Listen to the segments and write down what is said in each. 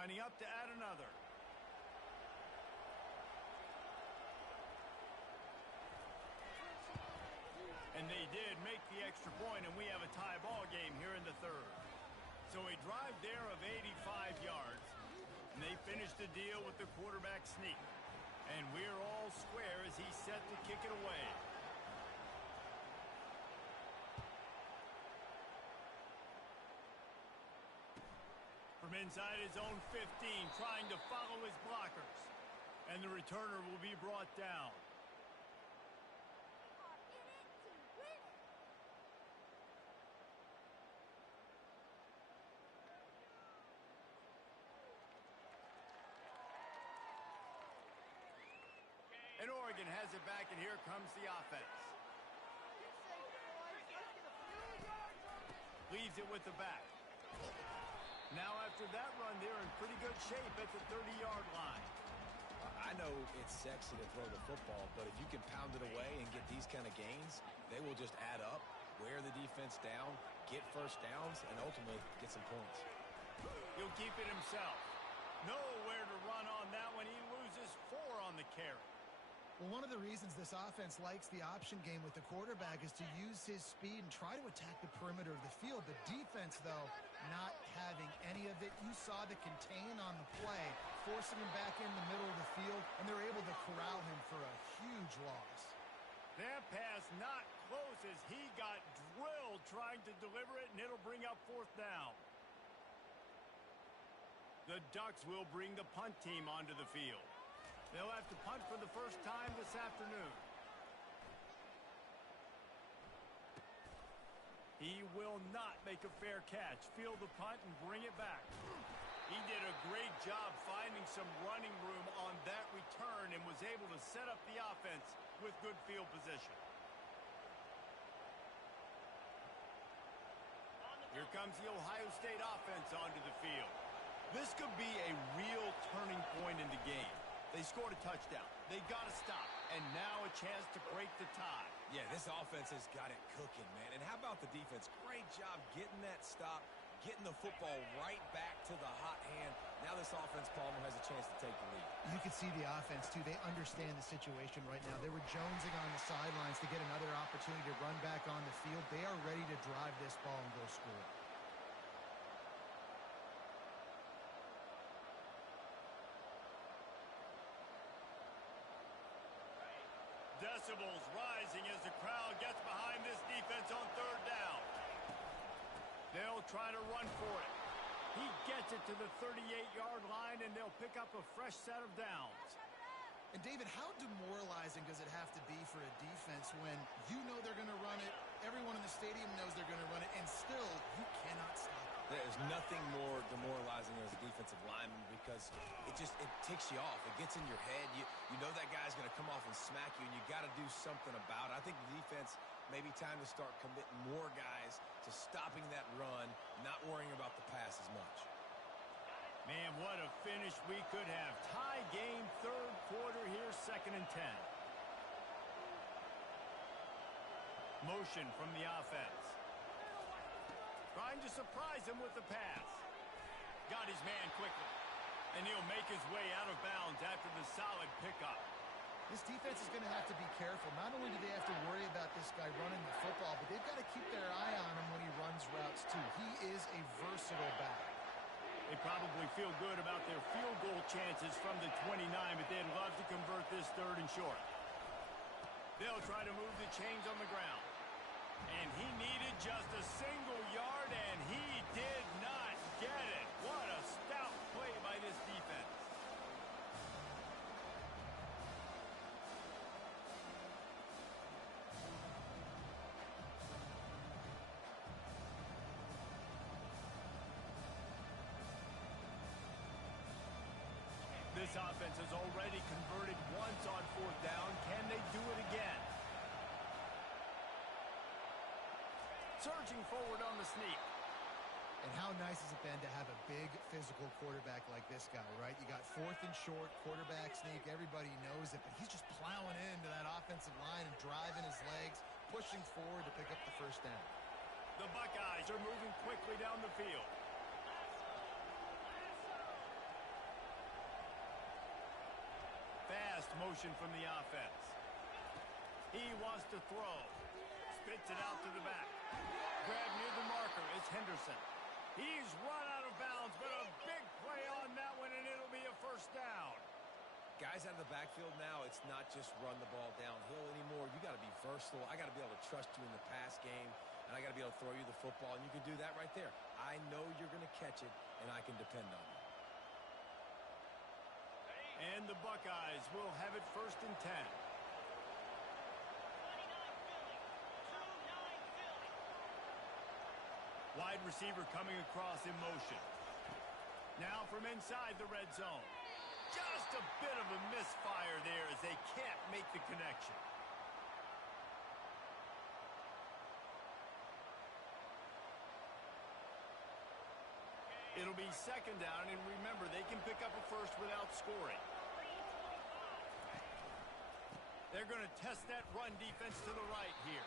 Lining up to add another. And they did make the extra point, and we have a tie ball game here in the third. So a drive there of 85 yards, and they finished the deal with the quarterback sneak. And we're all square as he's set to kick it away. From inside his own 15, trying to follow his blockers. And the returner will be brought down. And Oregon has it back, and here comes the offense. Leaves it with the back. Now after that run, they're in pretty good shape at the 30-yard line. I know it's sexy to throw the football, but if you can pound it away and get these kind of gains, they will just add up, wear the defense down, get first downs, and ultimately get some points. He'll keep it himself. Nowhere to run on that one. He loses 4 on the carry. Well, one of the reasons this offense likes the option game with the quarterback is to use his speed and try to attack the perimeter of the field. The defense, though, not having any of it. You saw the contain on the play, forcing him back in the middle of the field, and they're able to corral him for a huge loss. That pass not close as he got drilled trying to deliver it, and it'll bring up 4th down. The Ducks will bring the punt team onto the field. They'll have to punt for the first time this afternoon. He will not make a fair catch. Field the punt and bring it back. He did a great job finding some running room on that return and was able to set up the offense with good field position. Here comes the Ohio State offense onto the field. This could be a real turning point in the game. They scored a touchdown. They got to stop. And now a chance to break the tie. Yeah, this offense has got it cooking, man. And how about the defense? Great job getting that stop, getting the football right back to the hot hand. Now this offense, Palmer, has a chance to take the lead. You can see the offense, too. They understand the situation right now. They were jonesing on the sidelines to get another opportunity to run back on the field. They are ready to drive this ball and go score. Decibels rising as the crowd gets behind this defense on 3rd down. They'll try to run for it. He gets it to the 38-yard line, and they'll pick up a fresh set of downs. And, David, how demoralizing does it have to be for a defense when you know they're going to run it, everyone in the stadium knows they're going to run it, and still you cannot stop it? There's nothing more demoralizing as a defensive lineman because it ticks you off. It gets in your head. You know that guy's going to come off and smack you, and you got to do something about it. I think the defense maybe time to start committing more guys to stopping that run, not worrying about the pass as much. Man, what a finish we could have. Tie game, 3rd quarter here, 2nd and 10. Motion from the offense. Trying to surprise him with the pass. Got his man quickly. And he'll make his way out of bounds after the solid pickup. This defense is going to have to be careful. Not only do they have to worry about this guy running the football, but they've got to keep their eye on him when he runs routes, too. He is a versatile back. They probably feel good about their field goal chances from the 29, but they'd love to convert this 3rd and short. They'll try to move the chains on the ground. And he needed just a single yard, and he did not get it. What a stout play by this defense. This offense has already converted once on 4th down. Can they do it again? Surging forward on the sneak. And how nice has it been to have a big physical quarterback like this guy, right? You got 4th and short, quarterback sneak. Everybody knows it, but he's just plowing into that offensive line and driving his legs, pushing forward to pick up the 1st down. The Buckeyes are moving quickly down the field. motion from the offense. He wants to throw. Spits it out to the back. Grab near the marker. It's Henderson. He's run out of bounds, but a big play on that one, and it'll be a first down. Guys out of the backfield now, it's not just run the ball downhill anymore. You got to be versatile. I got to be able to trust you in the pass game, and I got to be able to throw you the football, and you can do that right there. I know you're going to catch it, and I can depend on you. And the Buckeyes will have it 1st and 10. Wide receiver coming across in motion. Now from inside the red zone. Just a bit of a misfire there as they can't make the connection. It'll be 2nd down, and remember, they can pick up a first without scoring. They're going to test that run defense to the right here.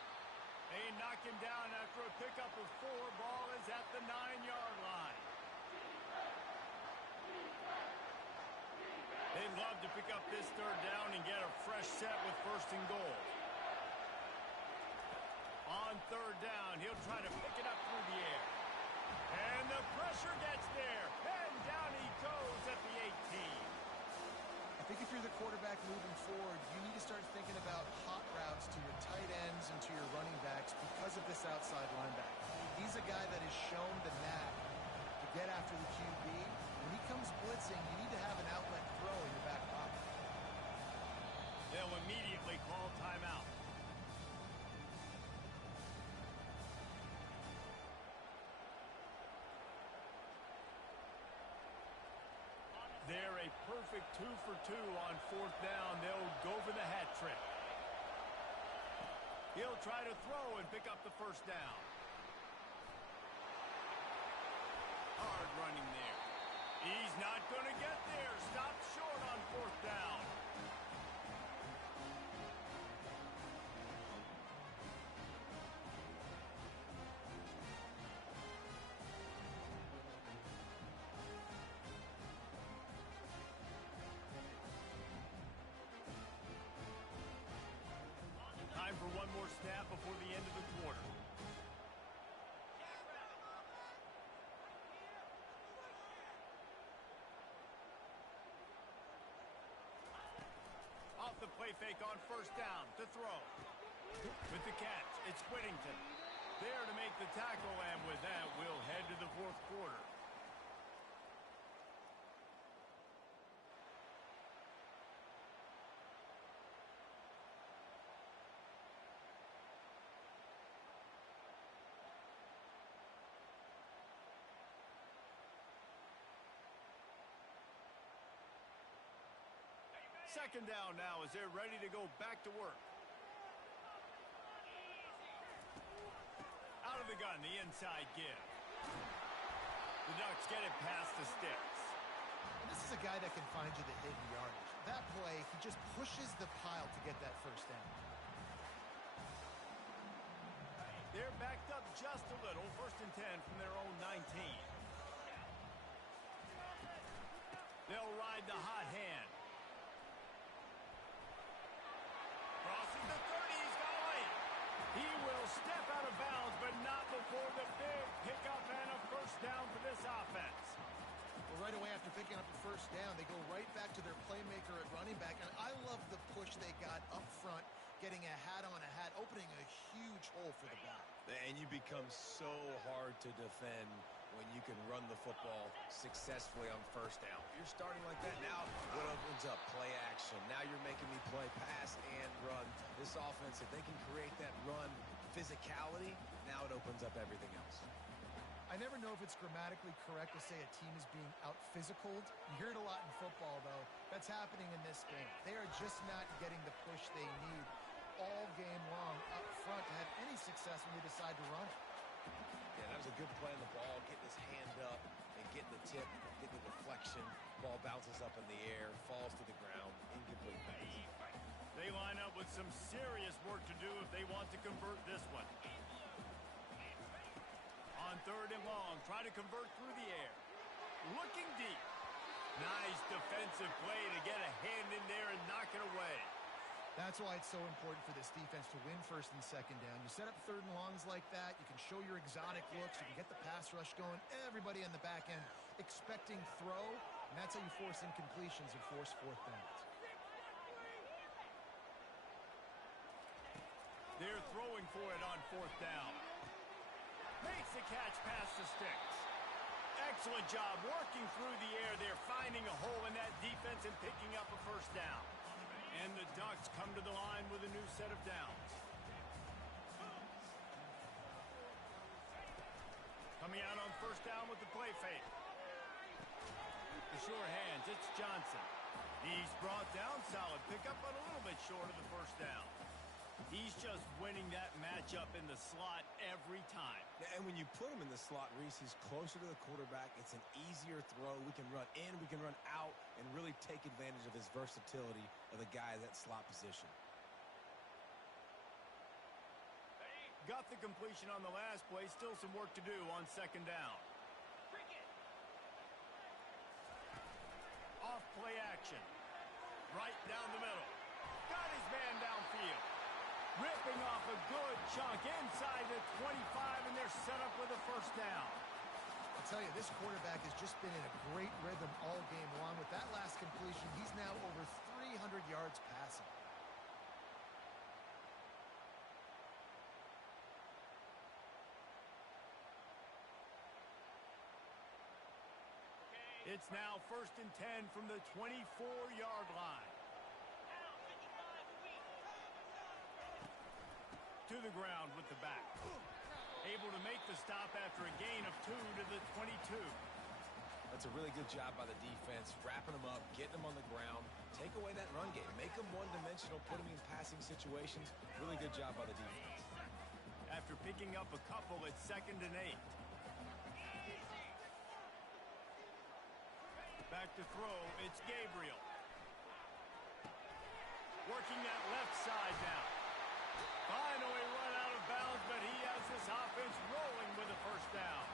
They knock him down after a pickup of 4. Ball is at the 9-yard line. They'd love to pick up this 3rd down and get a fresh set with 1st and goal. On 3rd down, he'll try to pick it up through the air. And the pressure gets there. And down he goes at the 18. I think if you're the quarterback moving forward, you need to start thinking about hot routes to your tight ends and to your running backs because of this outside linebacker. He's a guy that has shown the knack to get after the QB. When he comes blitzing, you need to have an outlet throw in your back pocket. They'll immediately call timeout. They're a perfect 2 for 2 on 4th down. They'll go for the hat trick. He'll try to throw and pick up the 1st down. Hard running there. He's not going to get there. Stopped short on 4th down. Time for one more snap before the end of the quarter. Off the play fake on 1st down to throw. With the catch, it's Whittington. There to make the tackle, and with that, we'll head to the 4th quarter. Second down now as they're ready to go back to work. Out of the gun, the inside give. The Ducks get it past the sticks. And this is a guy that can find you the hidden yardage. That play, he just pushes the pile to get that 1st down. They're backed up just a little. 1st and 10 from their own 19. They'll ride the hot hand. Crosses the 30, he's got away. He will step out of bounds, but not before the big pickup and a 1st down for this offense. Well, right away after picking up the 1st down, they go right back to their playmaker at running back, and I love the push they got up front, getting a hat on a hat, opening a huge hole for the back. And you become so hard to defend when you can run the football successfully on 1st down. You're starting like that now, what opens up? Play action. Now you're making me play pass and run. This offense, if they can create that run physicality, now it opens up everything else. I never know if it's grammatically correct to say a team is being out-physicaled. You hear it a lot in football, though. That's happening in this game. They are just not getting the push they need all game long up front to have any success when they decide to run it. Yeah, that was a good play on the ball, getting his hand up and getting the tip, getting the deflection. Ball bounces up in the air, falls to the ground, incomplete pass. They line up with some serious work to do if they want to convert this one. On 3rd and long, try to convert through the air. Looking deep. Nice defensive play to get a hand in there and knock it away. That's why it's so important for this defense to win first and second down. You set up third and longs like that. You can show your exotic looks. You can get the pass rush going. Everybody on the back end expecting throw, and that's how you force incompletions and force fourth downs. They're throwing for it on fourth down. Makes the catch past the sticks. Excellent job working through the air there, finding a hole in that defense and picking up a first down. And the Ducks come to the line with a new set of downs. Coming out on first down with the play fake. The sure hands, it's Johnson. He's brought down solid. Pick up on a little bit short of the first down. He's just winning that matchup in the slot every time. Yeah, and when you put him in the slot, Reese, he's closer to the quarterback. It's an easier throw. We can run in, we can run out, and really take advantage of his versatility of the guy at that slot position. Got the completion on the last play. Still some work to do on second down. Off play action. Right down the middle. Got his man downfield. Ripping off a good chunk inside the 25, and they're set up with a first down. I'll tell you, this quarterback has just been in a great rhythm all game long. With that last completion, he's now over 300 yards passing. It's now 1st and 10 from the 24-yard line. To the ground with the back. Able to make the stop after a gain of 2 to the 22. That's a really good job by the defense, wrapping them up, getting them on the ground, take away that run game, make them one-dimensional, put them in passing situations. Really good job by the defense. After picking up a couple, it's 2nd and 8. Back to throw, it's Gabriel. Working that left side now. Finally run out of bounds, but he has this offense rolling with a first down.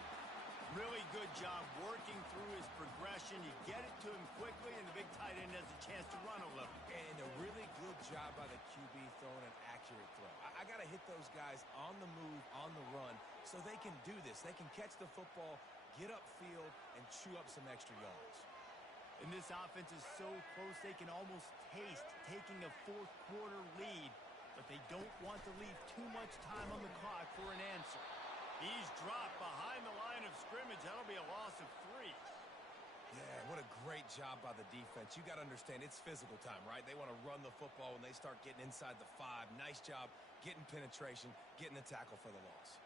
Really good job working through his progression. You get it to him quickly, and the big tight end has a chance to run a little. And a really good job by the QB throwing an accurate throw. I got to hit those guys on the move, on the run, so they can do this. They can catch the football, get upfield, and chew up some extra yards. And this offense is so close they can almost taste taking a fourth-quarter lead, but they don't want to leave too much time on the clock for an answer. He's dropped behind the line of scrimmage. That'll be a loss of 3. Yeah, what a great job by the defense. You got to understand, it's physical time, right? They want to run the football when they start getting inside the 5. Nice job getting penetration, getting the tackle for the loss.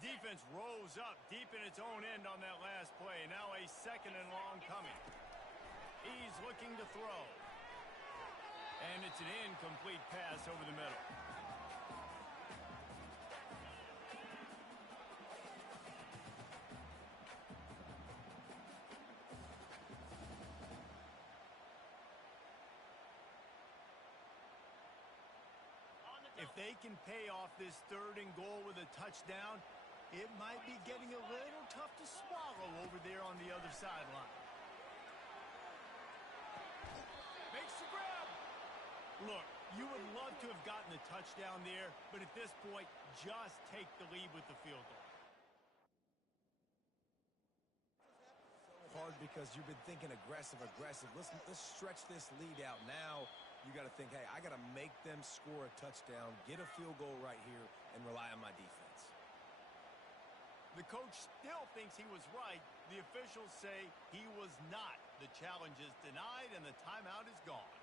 Defense rose up deep in its own end on that last play. Now a 2nd and long coming. He's looking to throw. And it's an incomplete pass over the middle. If they can pay off this 3rd and goal with a touchdown, it might be getting a little tough to swallow over there on the other sideline. Makes the grab. Look, you would love to have gotten the touchdown there, but at this point, just take the lead with the field goal. So hard because you've been thinking aggressive. Let's stretch this lead out now. You got to think, hey, I got to make them score a touchdown, get a field goal right here, and rely on my defense. The coach still thinks he was right. The officials say he was not. The challenge is denied, and the timeout is gone.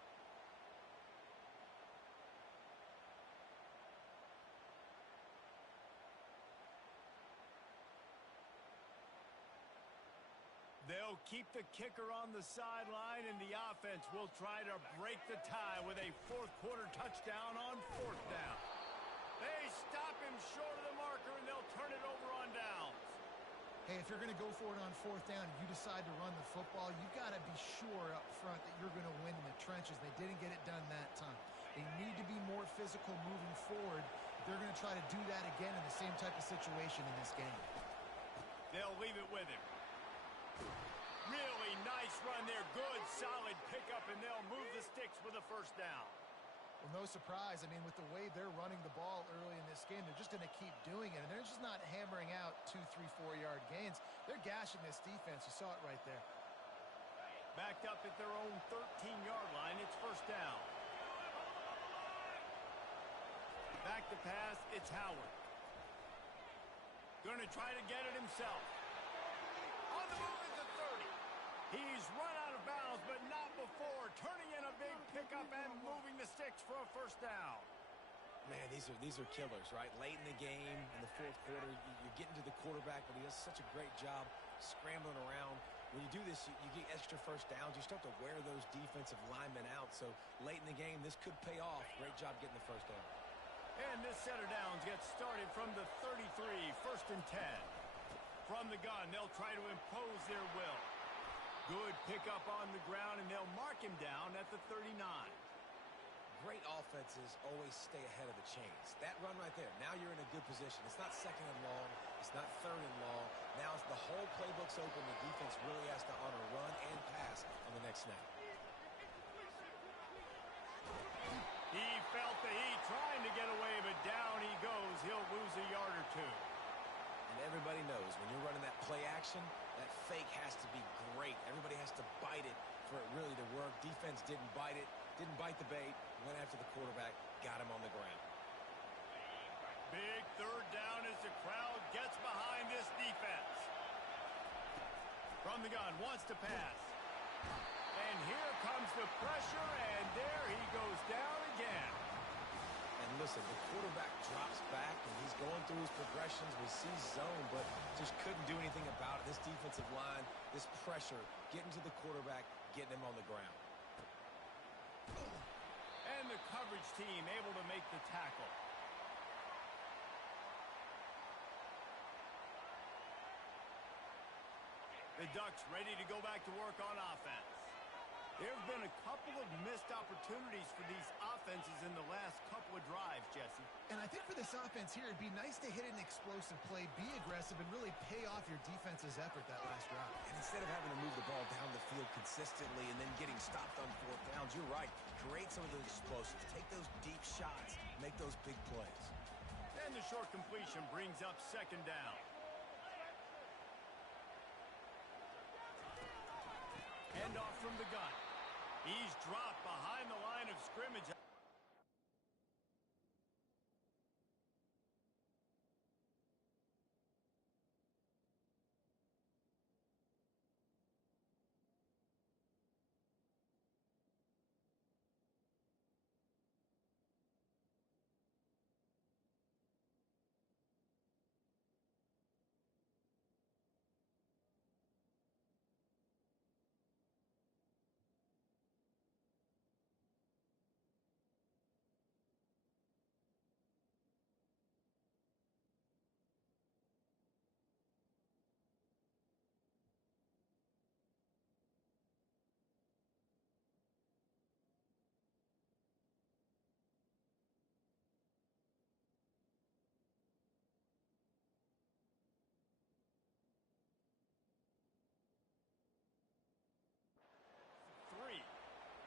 They'll keep the kicker on the sideline, and the offense will try to break the tie with a fourth-quarter touchdown on 4th down. They stop him short of the marker, and they'll turn it over on downs. Hey, if you're going to go for it on 4th down and you decide to run the football, you've got to be sure up front that you're going to win in the trenches. They didn't get it done that time. They need to be more physical moving forward. If they're going to try to do that again in the same type of situation in this game. They'll leave it with him. Really nice run there. Good, solid pickup, and they'll move the sticks for the first down. Well, no surprise. I mean, with the way they're running the ball early in this game, they're just going to keep doing it. And they're just not hammering out 2, 3, 4-yard gains. They're gashing this defense. You saw it right there. Backed up at their own 13-yard line. It's first down. Back to pass. It's Howard. Going to try to get it himself. On the move is the 30. He's run out of bounds, but not before. Turning in a big pickup and moving the sticks for a first down. Man, these are killers, right? Late in the game, in the fourth quarter, you're getting to the quarterback, but he does such a great job scrambling around. When you do this, you get extra first downs. You start to wear those defensive linemen out. So late in the game, this could pay off. Great job getting the first down. And this set of downs gets started from the 33, first and 10. From the gun, they'll try to impose their will. Good pickup on the ground, and they'll mark him down at the 39. Great offenses always stay ahead of the chains. That run right there, now you're in a good position. It's not second and long. It's not third and long. Now it's the whole playbook's open. The defense really has to honor run and pass on the next snap. He felt the heat trying to get away, but down he goes. He'll lose a yard or two. And everybody knows when you're running that play action, that fake has to be great. Everybody has to bite it for it really to work. Defense didn't bite it, didn't bite the bait, went after the quarterback, got him on the ground. Big third down as the crowd gets behind this defense. From the gun, wants to pass. And here comes the pressure, and there he goes down again. And listen, the quarterback drops back, and he's going through his progressions. We see zone, but just couldn't do anything about it. This defensive line, this pressure, getting to the quarterback, getting him on the ground. And the coverage team able to make the tackle. The Ducks ready to go back to work on offense. There have been a couple of missed opportunities for these offenses in the last couple of drives, Jesse. And I think for this offense here, it'd be nice to hit an explosive play, be aggressive, and really pay off your defense's effort that last drive. And instead of having to move the ball down the field consistently and then getting stopped on fourth downs, you're right. Create some of those explosives. Take those deep shots. Make those big plays. And the short completion brings up second down. Hand off from the gun. He's dropped behind the line of scrimmage.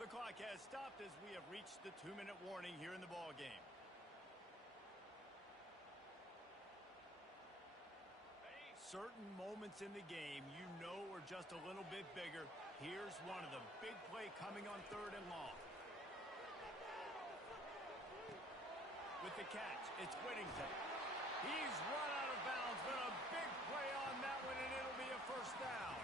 The clock has stopped as we have reached the 2-minute warning here in the ball game. Certain moments in the game you know are just a little bit bigger. Here's one of them. Big play coming on third and long. With the catch, it's Whittington. He's run out of bounds, but a big play on that one, and it'll be a first down.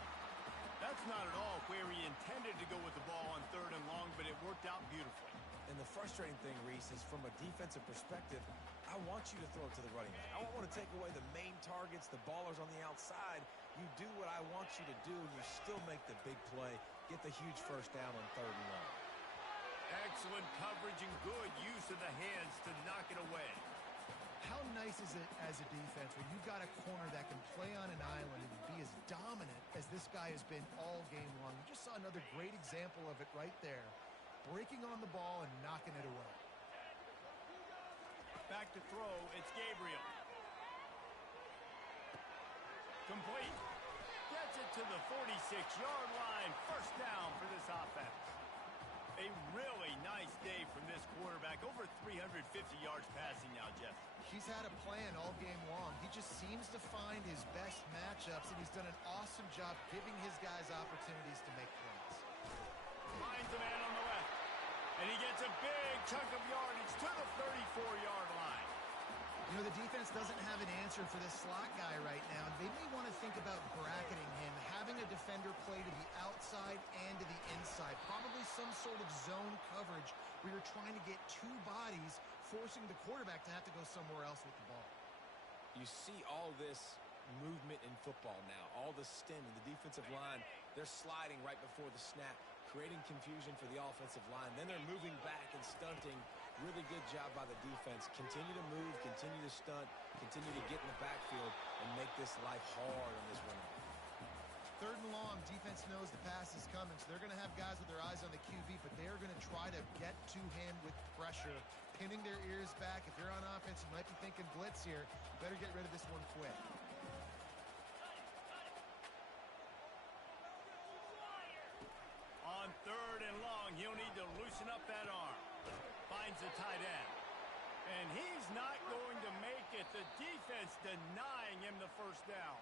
That's not at all where he intended to go with the ball on third and long, but it worked out beautifully. And the frustrating thing, Reese, is from a defensive perspective, I want you to throw it to the running back. I don't want to take away the main targets, the ballers on the outside. You do what I want you to do, and you still make the big play, get the huge first down on third and long. Excellent coverage and good use of the hands to knock it away. How nice is it as a defense when you've got a corner that can play on an island and be as dominant as this guy has been all game long? We just saw another great example of it right there. Breaking on the ball and knocking it away. Back back to throw. It's Gabriel. Complete. Gets it to the 46-yard line. First down for this offense. A really nice day from this quarterback. Over 350 yards passing now, Jeff. He's had a plan all game long. He just seems to find his best matchups, and he's done an awesome job giving his guys opportunities to make plays. Finds a man on the left. And he gets a big chunk of yardage to the 34-yard line. You know, the defense doesn't have an answer for this slot guy right now. They may want to think about bracketing him, having a defender play to the outside and to the inside. Probably some sort of zone coverage where you're trying to get two bodies, forcing the quarterback to have to go somewhere else with the ball. You see all this movement in football now, all the stemming, the defensive line, they're sliding right before the snap, creating confusion for the offensive line. Then they're moving back and stunting. Really good job by the defense. Continue to move, continue to stunt, continue to get in the backfield and make this life hard on this runner. Third and long, defense knows the pass is coming, so they're going to have guys with their eyes on the QB, but they're going to try to get to him with pressure, pinning their ears back. If you're on offense, you might be thinking blitz here. You better get rid of this one quick. On third and long, he'll need to loosen up that arm. Finds the tight end. And he's not going to make it. The defense denying him the first down.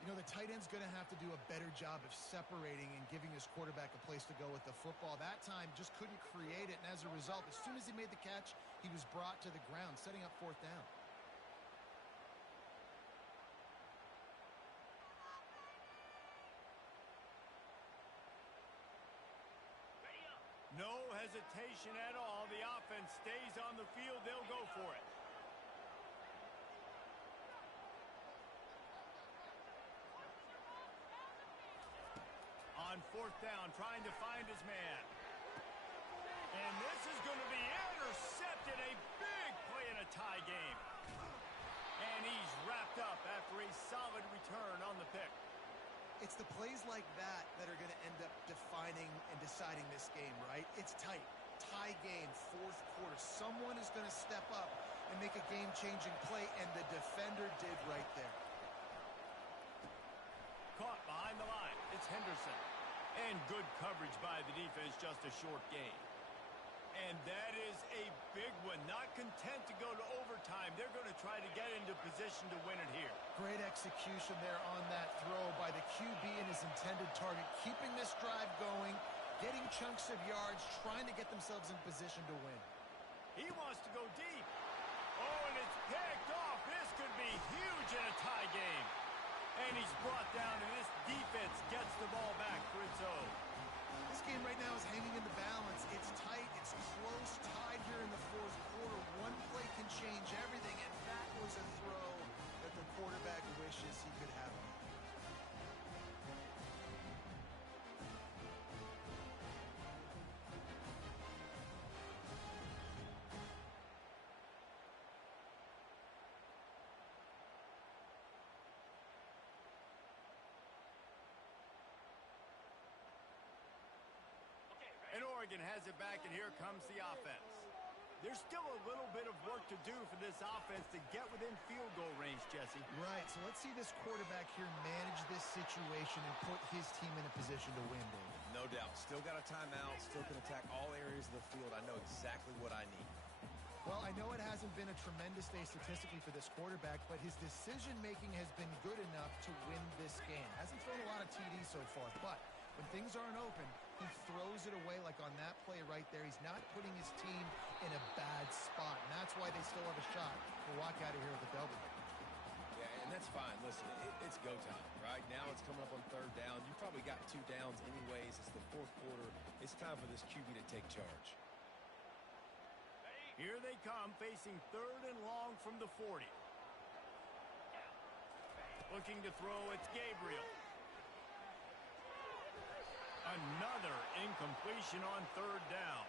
You know, the tight end's going to have to do a better job of separating and giving his quarterback a place to go with the football. That time just couldn't create it, and as a result, as soon as he made the catch, he was brought to the ground, setting up fourth down. No hesitation at all. The offense stays on the field. They'll go for it. On fourth down, trying to find his man. And this is going to be intercepted. A big play in a tie game. And he's wrapped up after a solid return on the pick. It's the plays like that that are going to end up defining and deciding this game, right? It's tight. Tie game, fourth quarter. Someone is going to step up and make a game-changing play, and the defender did right there. Caught behind the line. It's Henderson. And good coverage by the defense, just a short game. And that is a big one. Not content to go to overtime. They're going to try to get into position to win it here. Great execution there on that throw by the QB and his intended target. Keeping this drive going, getting chunks of yards, trying to get themselves in position to win. He wants to go deep. Oh, and it's picked off. This could be huge in a tie game. And he's brought down, and this defense gets the ball back for its own. This game right now is hanging in the balance. It's tight. It's close, tied here in the fourth quarter. One play can change everything, and that was a throw that the quarterback wishes he could have. And Oregon has it back, and here comes the offense. There's still a little bit of work to do for this offense to get within field goal range, Jesse. Right, so let's see this quarterback here manage this situation and put his team in a position to win, David. No doubt. Still got a timeout. Still can attack all areas of the field. I know exactly what I need. Well, I know it hasn't been a tremendous day statistically for this quarterback, but his decision-making has been good enough to win this game. Hasn't thrown a lot of TDs so far, but when things aren't open, he throws it away like on that play right there. He's not putting his team in a bad spot, and that's why they still have a shot to walk out of here with a W. Yeah, and that's fine. Listen, it's go time, right? Now it's coming up on third down. You probably got 2 downs anyways. It's the fourth quarter. It's time for this QB to take charge. Here they come, facing third and long from the 40. Looking to throw, it's Gabriel. Another incompletion on third down.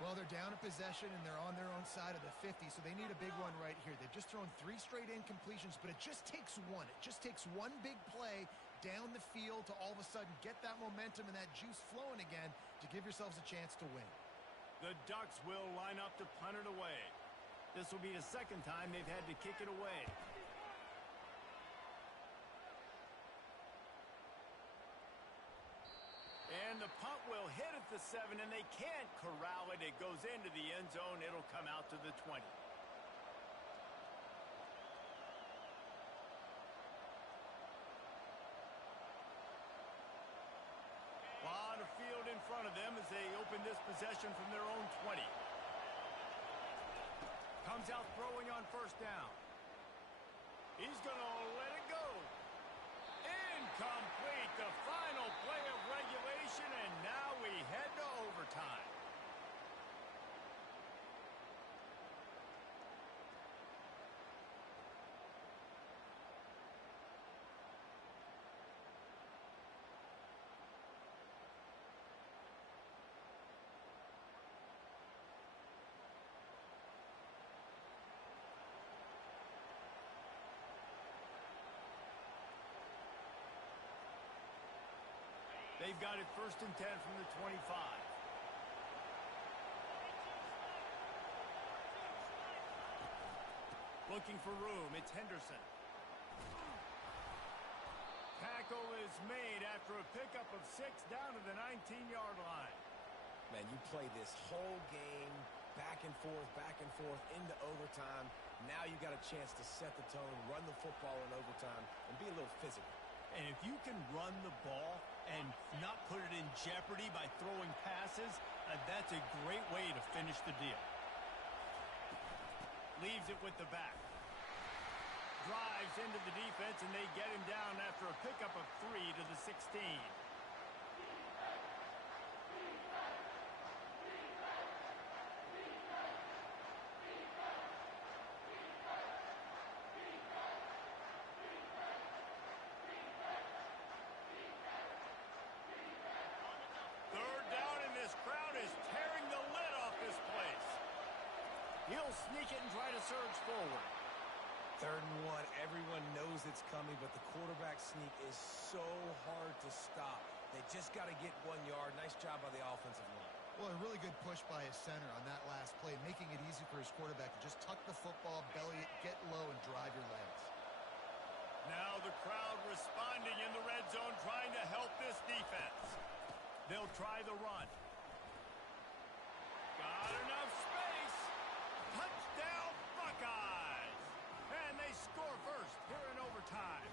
Well, they're down a possession, and they're on their own side of the 50, so they need a big one right here. They've just thrown 3 straight incompletions, but it just takes one. It just takes one big play down the field to all of a sudden get that momentum and that juice flowing again to give yourselves a chance to win. The Ducks will line up to punt it away. This will be the second time they've had to kick it away. And the punt will hit at the 7, and they can't corral it. It goes into the end zone. It'll come out to the 20. Lot of field in front of them as they open this possession from their own 20. Comes out throwing on first down. He's going to let it go. Incomplete. The final play of regulation, and now we head to overtime. They've got it 1st and 10 from the 25. Looking for room. It's Henderson. Tackle is made after a pickup of 6 down to the 19-yard line. Man, you play this whole game back and forth into overtime. Now you got a chance to set the tone, run the football in overtime, and be a little physical. And if you can run the ball and not put it in jeopardy by throwing passes, that's a great way to finish the deal. Leaves it with the back. Drives into the defense, and they get him down after a pickup of 3 to the 16. He'll sneak it and try to surge forward. 3rd and 1. Everyone knows it's coming, but the quarterback sneak is so hard to stop. They just got to get 1 yard. Nice job by the offensive line. Well, a really good push by his center on that last play, making it easy for his quarterback to just tuck the football, belly it, get low, and drive your legs. Now the crowd responding in the red zone, trying to help this defense. They'll try the run. Got enough space. Touchdown, Buckeyes! And they score first here in overtime.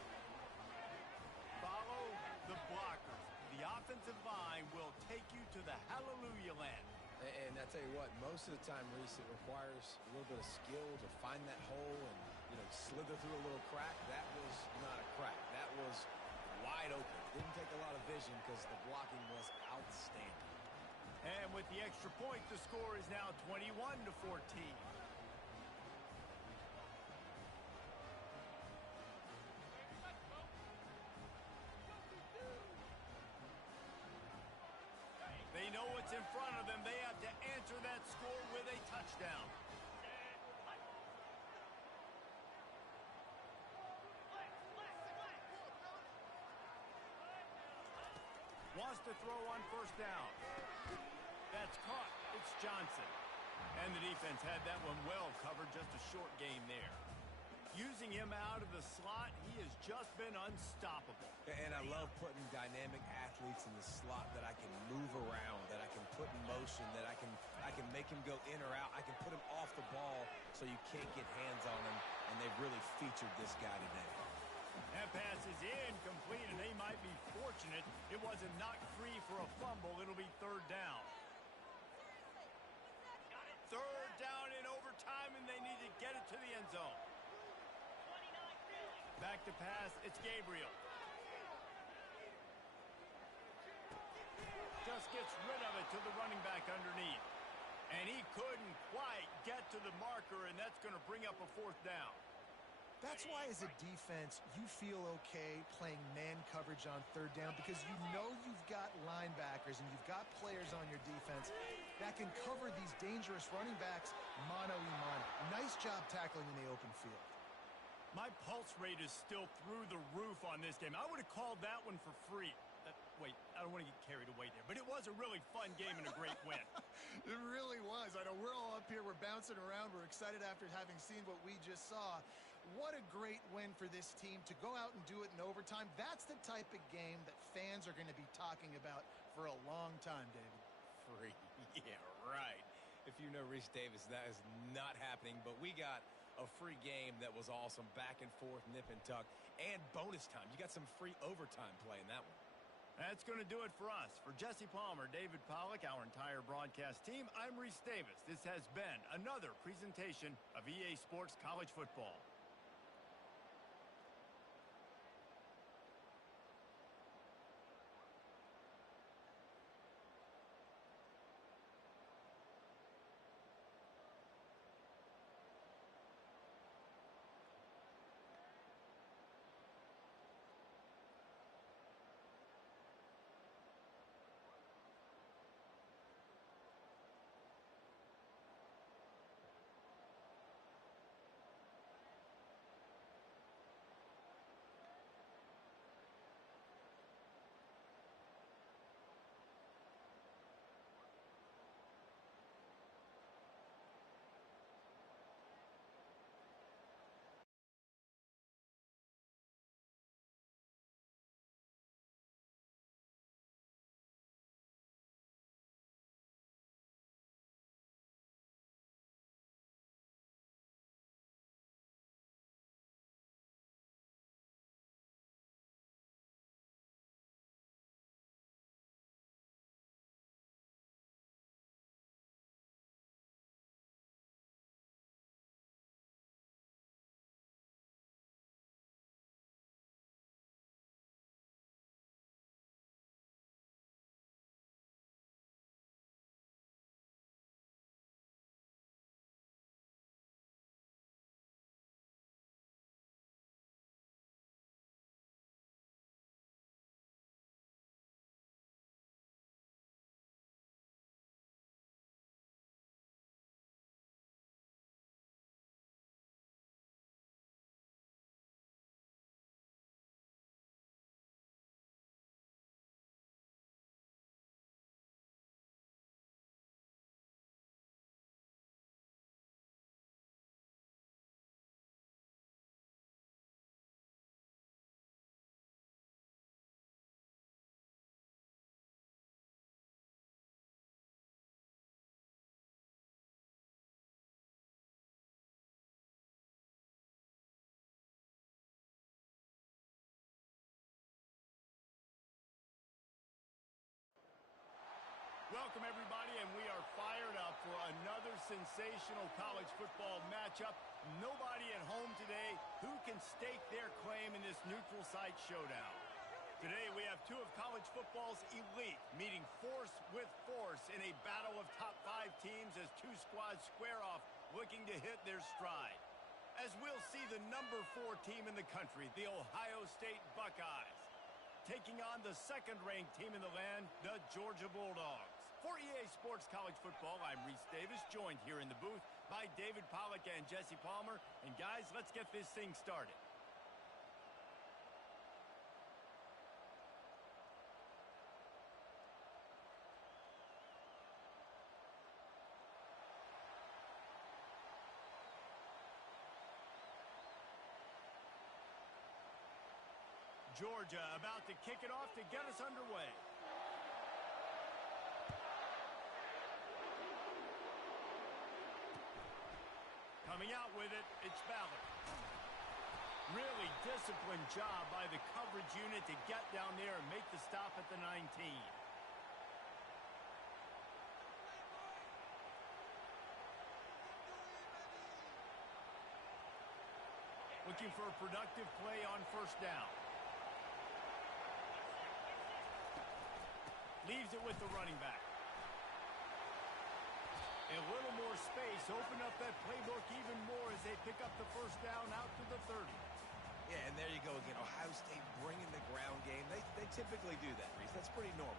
Follow the blockers. The offensive line will take you to the hallelujah land. And I tell you what, most of the time, Reese, it requires a little bit of skill to find that hole and, slither through a little crack. That was not a crack. That was wide open. Didn't take a lot of vision because the blocking was outstanding. And with the extra point, the score is now 21 to 14. They know what's in front of them. They have to answer that score with a touchdown. Wants to throw on first down. That's caught. It's Johnson. And the defense had that one well covered. Just a short game there. Using him out of the slot, he has just been unstoppable. And I love putting dynamic athletes in the slot that I can move around, that I can put in motion, that I can make him go in or out. I can put him off the ball so you can't get hands on him, and they've really featured this guy today. That pass is incomplete, and they might be fortunate it wasn't knocked free for a fumble. It'll be 3rd down. 3rd down in overtime, and they need to get it to the end zone. Back to pass, it's Gabriel. Just gets rid of it to the running back underneath. And he couldn't quite get to the marker, and that's going to bring up a 4th down. That's why, as a defense, you feel okay playing man coverage on 3rd down because you know you've got linebackers and you've got players on your defense that can cover these dangerous running backs mano-a-mano. Nice job tackling in the open field. My pulse rate is still through the roof on this game. I would have called that one for free. wait, I don't want to get carried away there, but it was a really fun game and a great win. It really was. I know we're all up here. We're bouncing around. We're excited after having seen what we just saw. What a great win for this team to go out and do it in overtime. That's the type of game that fans are going to be talking about for a long time, David. Free. Yeah, right. If you know Reese Davis, that is not happening. But we got a free game that was awesome. Back and forth, nip and tuck. And bonus time. You got some free overtime play in that one. That's going to do it for us. For Jesse Palmer, David Pollack, our entire broadcast team, I'm Reese Davis. This has been another presentation of EA Sports College Football. Welcome, everybody, and we are fired up for another sensational college football matchup. Nobody at home today who can stake their claim in this neutral site showdown. Today, we have two of college football's elite meeting force with force in a battle of top 5 teams as two squads square off looking to hit their stride. As we'll see the number 4 team in the country, the Ohio State Buckeyes, taking on the second-ranked team in the land, the Georgia Bulldogs. For EA Sports College Football, I'm Reese Davis, joined here in the booth by David Pollack and Jesse Palmer. And guys, let's get this thing started. Georgia about to kick it off to get us underway. Coming out with it, it's Ballard. Really disciplined job by the coverage unit to get down there and make the stop at the 19. Looking for a productive play on first down. Leaves it with the running back. A little more space, open up that playbook even more as they pick up the first down out to the 30. Yeah, and there you go again. Ohio State bringing the ground game. They typically do that, Reese. That's pretty normal.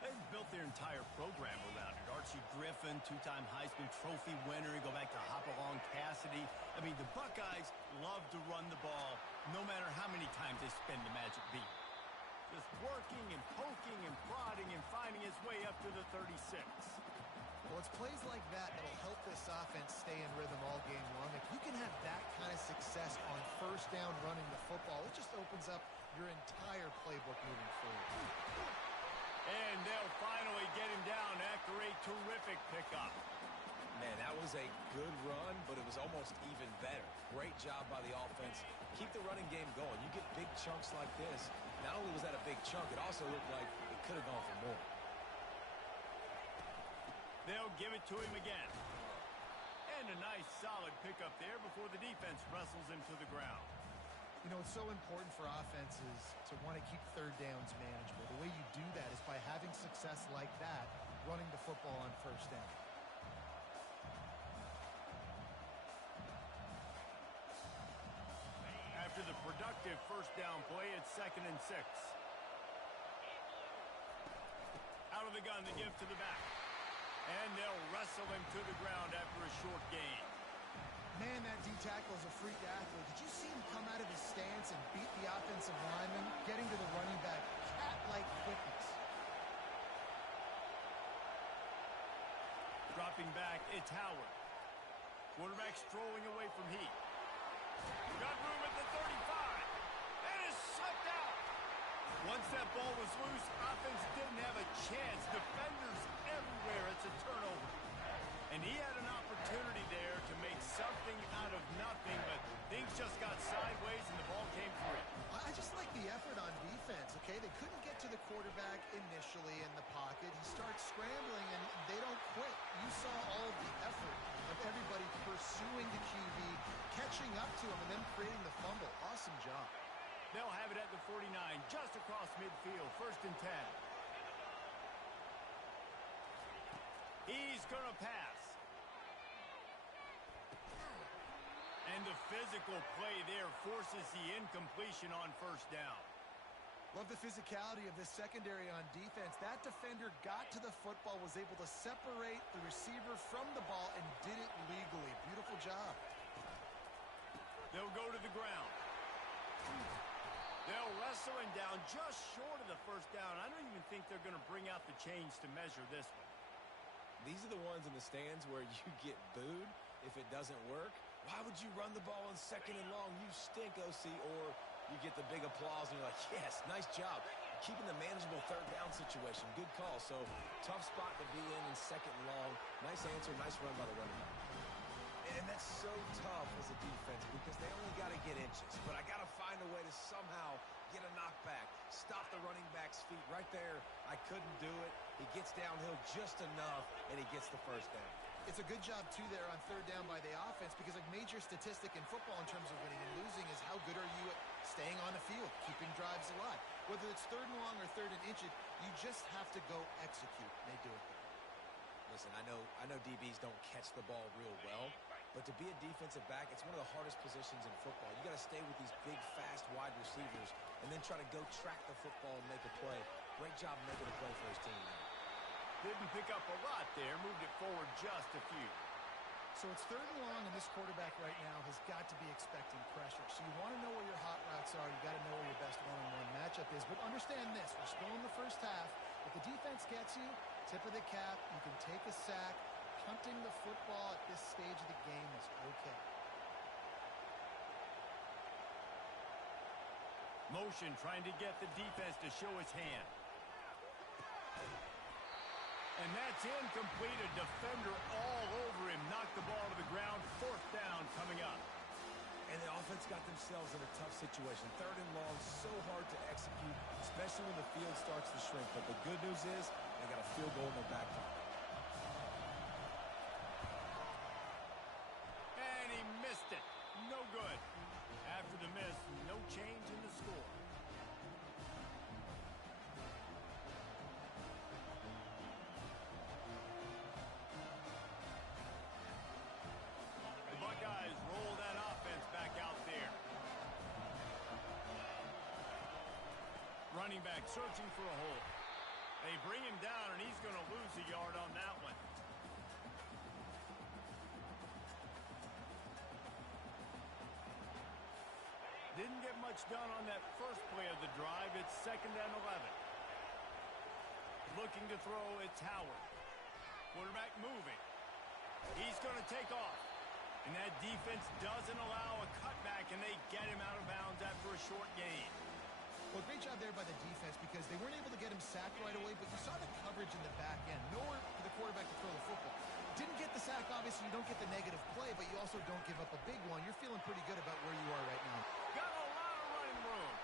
They've built their entire program around it. Archie Griffin, 2-time Heisman Trophy winner. You go back to Hopalong Cassidy. I mean, the Buckeyes love to run the ball no matter how many times they spend the magic beat. Just working and poking and prodding and finding his way up to the 36. Well, it's plays like that that'll help this offense stay in rhythm all game long. If you can have that kind of success on first down running the football, it just opens up your entire playbook moving forward. And they'll finally get him down after a terrific pickup. Man, that was a good run, but it was almost even better. Great job by the offense. Keep the running game going. You get big chunks like this. Not only was that a big chunk, it also looked like it could have gone for more. They'll give it to him again. And a nice solid pickup there before the defense wrestles him to the ground. You know, it's so important for offenses to want to keep third downs manageable. The way you do that is by having success like that, running the football on first down. After the productive first down play, it's 2nd and 6. Out of the gun, the give to the back. And they'll wrestle him to the ground after a short gain. Man, that D-tackle is a freak athlete. Did you see him come out of his stance and beat the offensive lineman, getting to the running back? Cat-like quickness. Dropping back, it's Howard. Quarterback strolling away from Heat. Got room at the 35. And is sucked out. Once that ball was loose, offense didn't have a chance. Defenders everywhere. It's a turnover. And he had an opportunity there to make something out of nothing, but things just got sideways and the ball came free. I just like the effort on defense, okay? They couldn't get to the quarterback initially in the pocket. He starts scrambling, and they don't quit. You saw all of the effort of everybody pursuing the QB, catching up to him, and then creating the fumble. Awesome job. They'll have it at the 49, just across midfield, 1st and 10. He's going to pass. And the physical play there forces the incompletion on first down. Love the physicality of this secondary on defense. That defender got to the football, was able to separate the receiver from the ball, and did it legally. Beautiful job. They'll go to the ground. They'll wrestle him down just short of the first down. I don't even think they're going to bring out the chains to measure this one. These are the ones in the stands where you get booed if it doesn't work. Why would you run the ball on 2nd and long? You stink, OC. Or you get the big applause and you're like, yes, nice job. Keeping the manageable third down situation. Good call. So tough spot to be in 2nd and long. Nice answer. Nice run by the running back. And that's so tough as a defense because they only got to get inches. But I got to find a way to somehow get a knockback, stop the running back's feet right there. I couldn't do it. He gets downhill just enough, and he gets the first down. It's a good job, too, there on third down by the offense because a major statistic in football in terms of winning and losing is how good are you at staying on the field, keeping drives alive. Whether it's 3rd and long or 3rd and inches, you just have to go execute. They do it. Listen, I know DBs don't catch the ball real well, but to be a defensive back, it's one of the hardest positions in football. You got to stay with these big, fast, wide receivers and then try to go track the football and make a play. Great job making a play for his team. Didn't pick up a lot there, moved it forward just a few. So it's 3rd and long, and this quarterback right now has got to be expecting pressure. So you want to know where your hot routes are. You got to know where your best one-on-one matchup is. But understand this, we're still in the first half. If the defense gets you, tip of the cap, you can take a sack. Punting the football at this stage of the game is okay. Motion trying to get the defense to show its hand. And that's incomplete. A defender all over him. Knocked the ball to the ground. 4th down coming up. And the offense got themselves in a tough situation. 3rd and long, so hard to execute, especially when the field starts to shrink. But the good news is they got a field goal in their back pocket. And he missed it. No good. After the miss, no change in the score. The Buckeyes roll that offense back out there. Running back searching for a hole. They bring him down, and he's going to lose a yard on that one. Didn't get much much done on that first play of the drive. It's 2nd and 11. Looking to throw, it's Howard. Quarterback moving. He's going to take off. And that defense doesn't allow a cutback, and they get him out of bounds after a short gain. Well, great job there by the defense because they weren't able to get him sacked right away, but you saw the coverage in the back end. Nowhere for the quarterback to throw the football. Didn't get the sack, obviously. You don't get the negative play, but you also don't give up a big one. You're feeling pretty good about where you are right now. Got a lot of running room.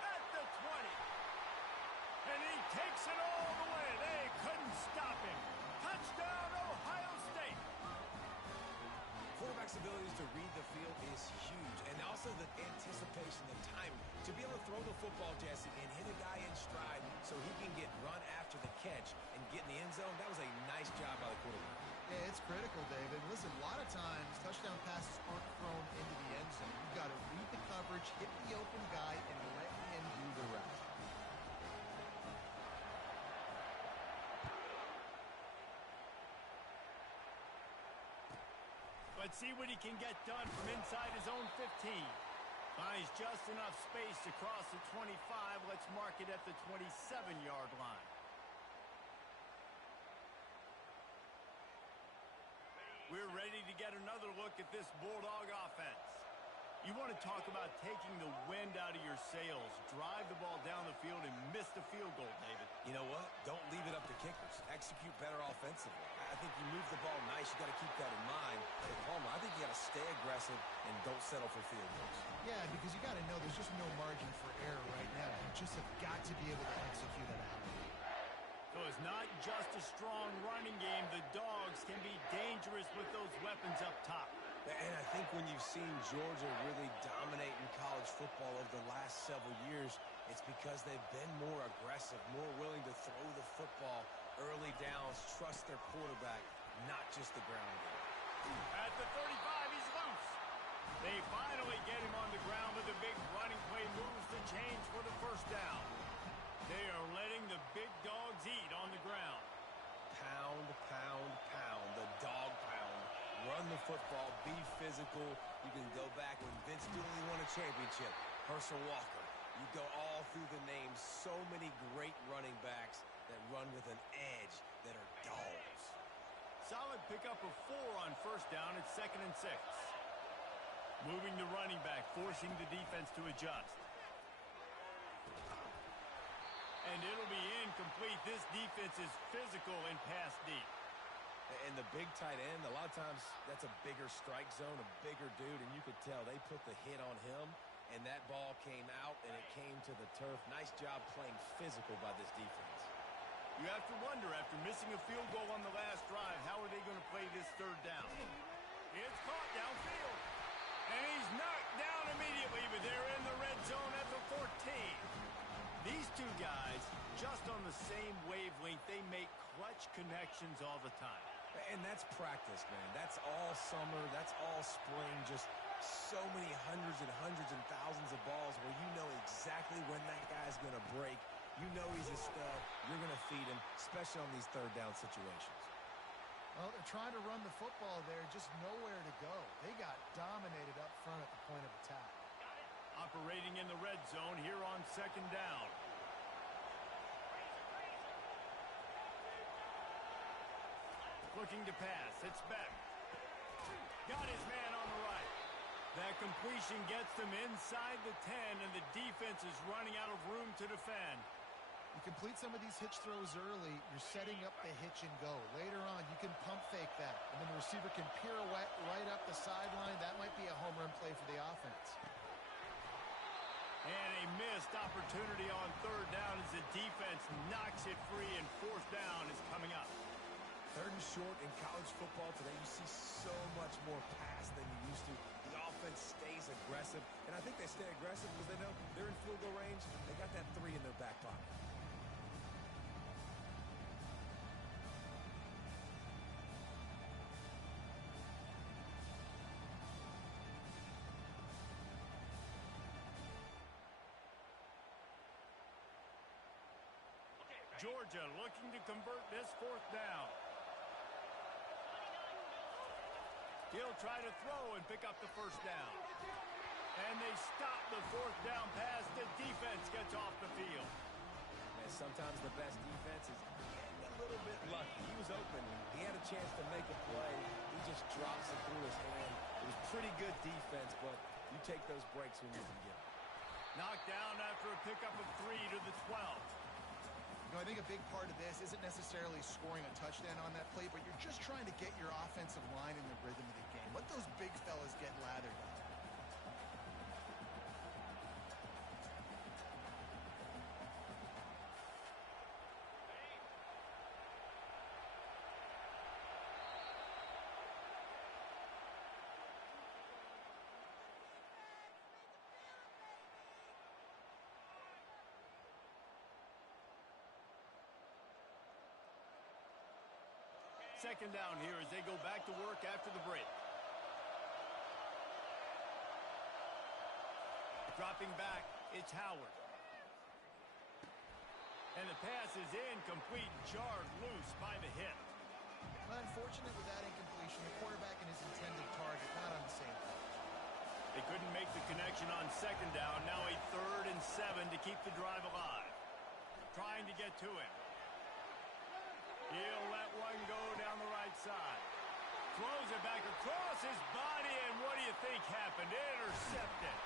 At the 20. And he takes it all the way. They couldn't stop him. Touchdown, Ohio State. Quarterback's abilities to read the field is huge. And also the anticipation, the time to be able to throw the football, Jesse, and hit a guy in stride so he can get run after the catch and get in the end zone. That was a nice job by the quarterback. Yeah, it's critical, David. Listen, a lot of times touchdown passes aren't thrown into the end zone. You've got to read the coverage, hit the open guy, and let him do the rest. Let's see what he can get done from inside his own 15. Finds just enough space to cross the 25. Let's mark it at the 27-yard line. We're ready to get another look at this Bulldog offense. You want to talk about taking the wind out of your sails. Drive the ball down the field and miss the field goal, David. You know what? Don't leave it up to kickers. Execute better offensively. I think you move the ball nice. You got to keep that in mind. But Palmer, I think you got to stay aggressive and don't settle for field goals. Yeah, because you got to know there's just no margin for error right now. You just have got to be able to execute it out. So it's not just a strong running game. The Dogs can be dangerous with those weapons up top. And I think when you've seen Georgia really dominate in college football over the last several years, it's because they've been more aggressive, more willing to throw the football early downs, trust their quarterback, not just the ground game. At the 35, he's loose. They finally get him on the ground, but the big running play moves the chains for the first down. They are letting the big dogs eat on the ground. Pound, pound, pound, the dog pound. Run the football, be physical. You can go back when Vince Dooley won a championship. Herschel Walker. You go all through the names. So many great running backs that run with an edge that are dogs. Solid pickup of 4 on first down. It's 2nd and 6. Moving the running back, forcing the defense to adjust. And it'll be incomplete. This defense is physical and pass deep. And the big tight end, a lot of times that's a bigger strike zone, a bigger dude, and you could tell they put the hit on him, and that ball came out, and it came to the turf. Nice job playing physical by this defense. You have to wonder, after missing a field goal on the last drive, how are they going to play this third down? It's caught downfield. And he's knocked down immediately, but they're in the red zone at the 14. These two guys, just on the same wavelength, they make clutch connections all the time. And that's practice, man. That's all summer. That's all spring. Just so many hundreds and thousands of balls where you know exactly when that guy's going to break. You know he's a stud. You're going to feed him, especially on these third down situations. Well, they're trying to run the football there, just nowhere to go. They got dominated up front at the point of attack. Operating in the red zone here on 2nd down. Looking to pass. It's Beck. Got his man on the right. That completion gets them inside the 10, and the defense is running out of room to defend. You complete some of these hitch throws early, you're setting up the hitch and go. Later on, you can pump fake that, and then the receiver can pirouette right up the sideline. That might be a home run play for the offense. And a missed opportunity on third down as the defense knocks it free, and 4th down is coming up. 3rd and short in college football today, you see so much more pass than you used to. The offense stays aggressive, and I think they stay aggressive because they know they're in field goal range. They got that 3 in their back pocket. Georgia looking to convert this 4th down. He'll try to throw and pick up the first down. And they stop the fourth down pass. The defense gets off the field. And sometimes the best defense is getting a little bit lucky. He was open. He had a chance to make a play. He just drops it through his hand. It was pretty good defense, but you take those breaks when you can get them. Knocked down after a pickup of 3 to the 12. You know, I think a big part of this isn't necessarily scoring a touchdown on that play, but you're just trying to get your offensive line in the rhythm of the game. Let those big fellas get lathered up. Second down here as they go back to work after the break. Dropping back, it's Howard. And the pass is incomplete, jarred loose by the hip. Unfortunate with that incompletion, the quarterback and his intended target not on the same page. They couldn't make the connection on second down. Now a 3rd and 7 to keep the drive alive. Trying to get to him. He'll let one go down the right side. Throws it back across his body, and what do you think happened? Intercepted.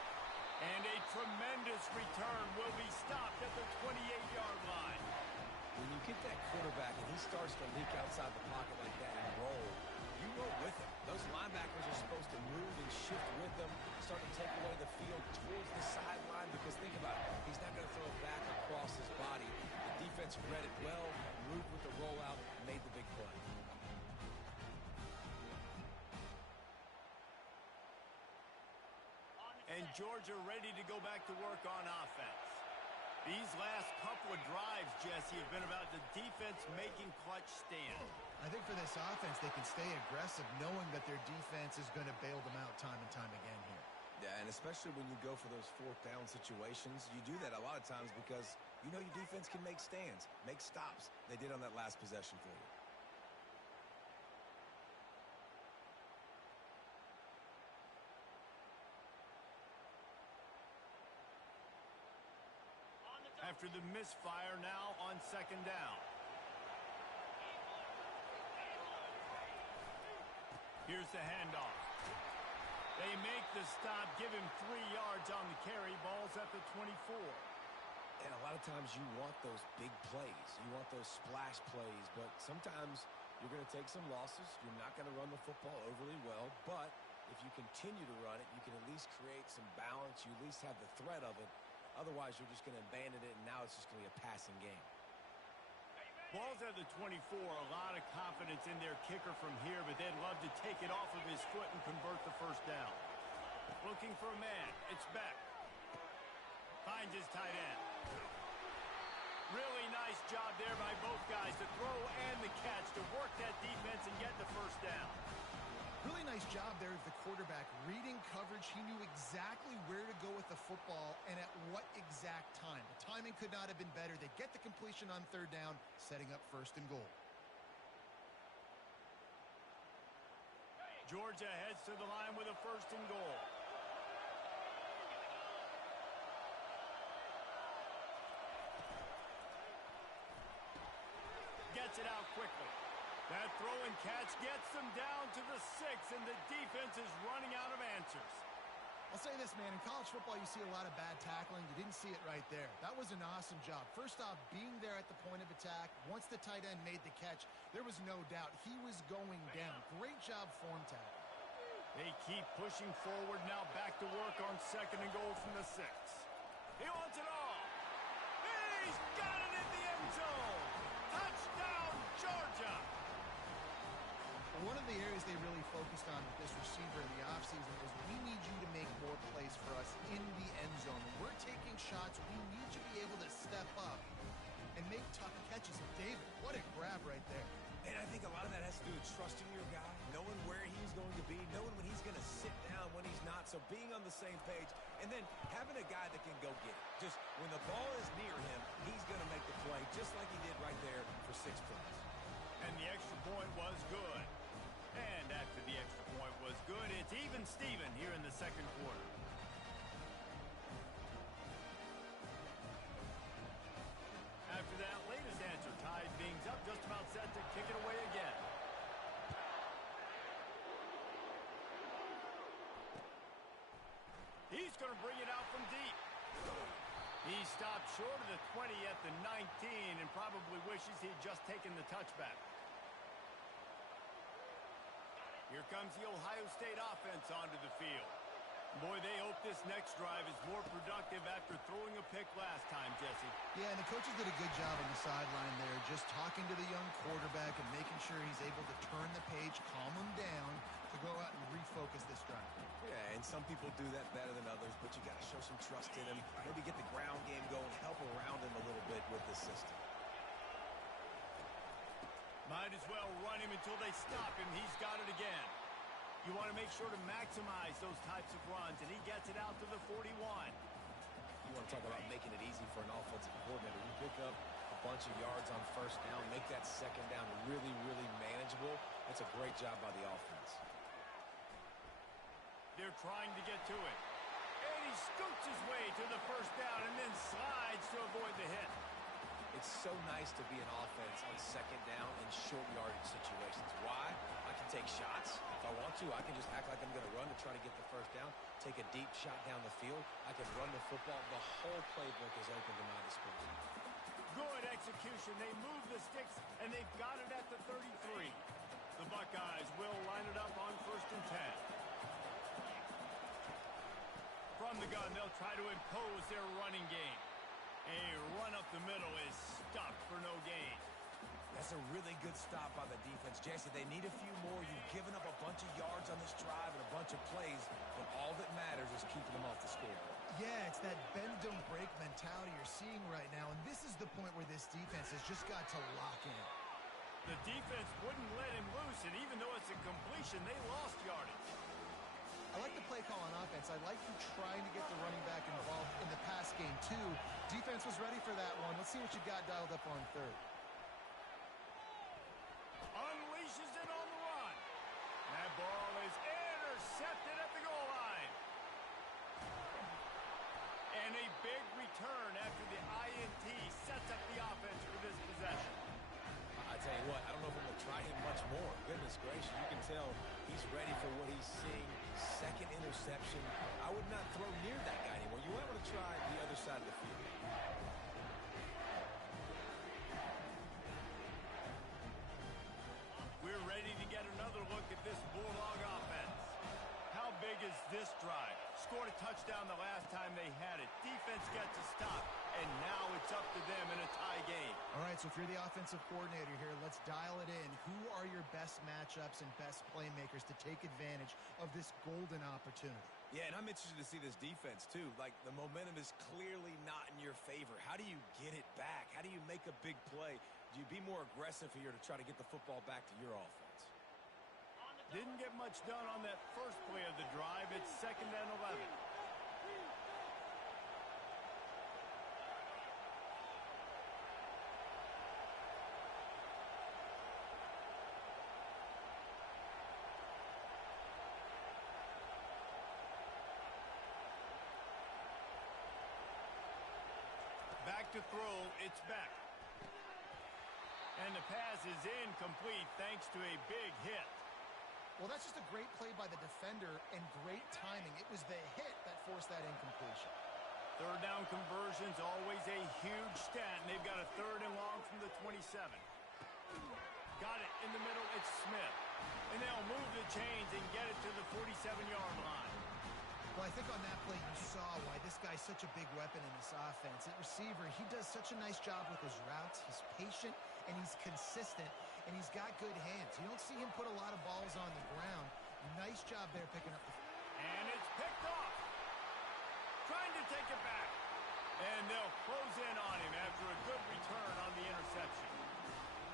And a tremendous return will be stopped at the 28-yard line. When you get that quarterback and he starts to leak outside the pocket like that and roll, you roll with him. Those linebackers are supposed to move and shift with them, start to take away the field towards the sideline, because think about it, he's not going to throw it back across his body. The defense read it well, moved with the rollout, made the big play. And Georgia ready to go back to work on offense. These last couple of drives, Jesse, have been about the defense making clutch stands. I think for this offense, they can stay aggressive knowing that their defense is going to bail them out time and time again here. Yeah, and especially when you go for those 4th down situations, you do that a lot of times because you know your defense can make stands, make stops. They did on that last possession for you. After the misfire, now on second down. Here's the handoff. They make the stop, give him 3 yards on the carry. Ball's at the 24. And a lot of times you want those big plays. You want those splash plays, but sometimes you're going to take some losses. You're not going to run the football overly well, but if you continue to run it, you can at least create some balance. You at least have the threat of it. Otherwise, you're just going to abandon it, and now it's just going to be a passing game. Ball's at the 24. A lot of confidence in their kicker from here, but they'd love to take it off of his foot and convert the first down. Looking for a man. It's Beck. Finds his tight end. Really nice job there by both guys, the throw and the catch, to work that defense and get the first down. Really nice job there of the quarterback reading coverage. He knew exactly where to go with the football and at what exact time. The timing could not have been better. They get the completion on 3rd down, setting up 1st and goal. Georgia heads to the line with a 1st and goal. Gets it out quickly. That throw and catch gets them down to the 6, and the defense is running out of answers. I'll say this, man. In college football, you see a lot of bad tackling. You didn't see it right there. That was an awesome job. First off, being there at the point of attack. Once the tight end made the catch, there was no doubt he was going down. Great job form tackle. They keep pushing forward, now back to work on 2nd and goal from the 6. He wants it all. He's got it in the end zone. Touchdown, Georgia. One of the areas they really focused on with this receiver in the offseason was, we need you to make more plays for us in the end zone. When we're taking shots, we need you to be able to step up and make tough catches. And David, what a grab right there. And I think a lot of that has to do with trusting your guy, knowing where he's going to be, knowing when he's going to sit down, when he's not. So being on the same page, and then having a guy that can go get it. Just when the ball is near him, he's going to make the play, just like he did right there for 6 points. And the extra point was good. And after the extra point was good, it's even Steven here in the 2nd quarter. He's going to bring it out from deep. He stopped short of the 20 at the 19 and probably wishes he'd just taken the touchback. Here comes the Ohio State offense onto the field. Boy, they hope this next drive is more productive after throwing a pick last time, Jesse. Yeah, and the coaches did a good job on the sideline there, just talking to the young quarterback and making sure he's able to turn the page, calm him down, to go out and refocus this drive. Yeah, and some people do that better than others, but you got to show some trust in him. Maybe get the ground game going, help around him a little bit with the system. Might as well run him until they stop him. He's got it again. You want to make sure to maximize those types of runs, and he gets it out to the 41. You want to talk about making it easy for an offensive coordinator. You pick up a bunch of yards on first down, make that second down really, really manageable. That's a great job by the offense. They're trying to get to it. And he scoots his way to the first down and then slides to avoid the hit. It's so nice to be an offense on second down in short yardage situations. Why? I can take shots. If I want to, I can just act like I'm going to run to try to get the first down, take a deep shot down the field. I can run the football. The whole playbook is open to my disposal. Good execution. They move the sticks, and they've got it at the 33. The Buckeyes will line it up on 1st and 10. From the gun, they'll try to impose their running game. A run up the middle is stopped for no gain. That's a really good stop by the defense. Jesse, they need a few more. You've given up a bunch of yards on this drive and a bunch of plays, but all that matters is keeping them off the scoreboard. Yeah, it's that bend, don't break mentality you're seeing right now, and this is the point where this defense has just got to lock in. The defense wouldn't let him loose, and even though it's a completion, they lost yardage. I like the play call on offense. I like you trying to get the running back involved in the pass game, too. Defense was ready for that one. Let's see what you got dialed up on 3rd. Unleashes it on the run. That ball is intercepted at the goal line. And a big return after the INT sets up the offense for this possession. I tell you what, I don't know if I'm going to try him much more. Goodness gracious, you can tell he's ready for what he's seeing. Second interception. I would not throw near that guy anymore. You might want to try the other side of the field. We're ready to get another look at this Bulldog offense. How big is this drive? Scored a touchdown the last time they had it. Defense gets a stop, and now it's up to them in a tie game. All right, so if you're the offensive coordinator here, let's dial it in. Who are your best matchups and best playmakers to take advantage of this golden opportunity? Yeah, and I'm interested to see this defense, too. Like, the momentum is clearly not in your favor. How do you get it back? How do you make a big play? Do you be more aggressive here to try to get the football back to your offense? Didn't get much done on that first play of the drive. It's 2nd and 11. Back to throw, it's Beck. And the pass is incomplete thanks to a big hit. Well, that's just a great play by the defender and great timing. It was the hit that forced that incompletion. 3rd down conversion's always a huge stat, and they've got a 3rd and long from the 27. Got it in the middle, it's Smith. And they'll move the chains and get it to the 47-yard line. Well, I think on that play you saw why this guy's such a big weapon in this offense. At receiver, he does such a nice job with his routes. He's patient, and he's consistent, and he's got good hands. You don't see him put a lot of balls on the ground. Nice job there picking up the... And it's picked off. Trying to take it back. And they'll close in on him after a good return on the interception.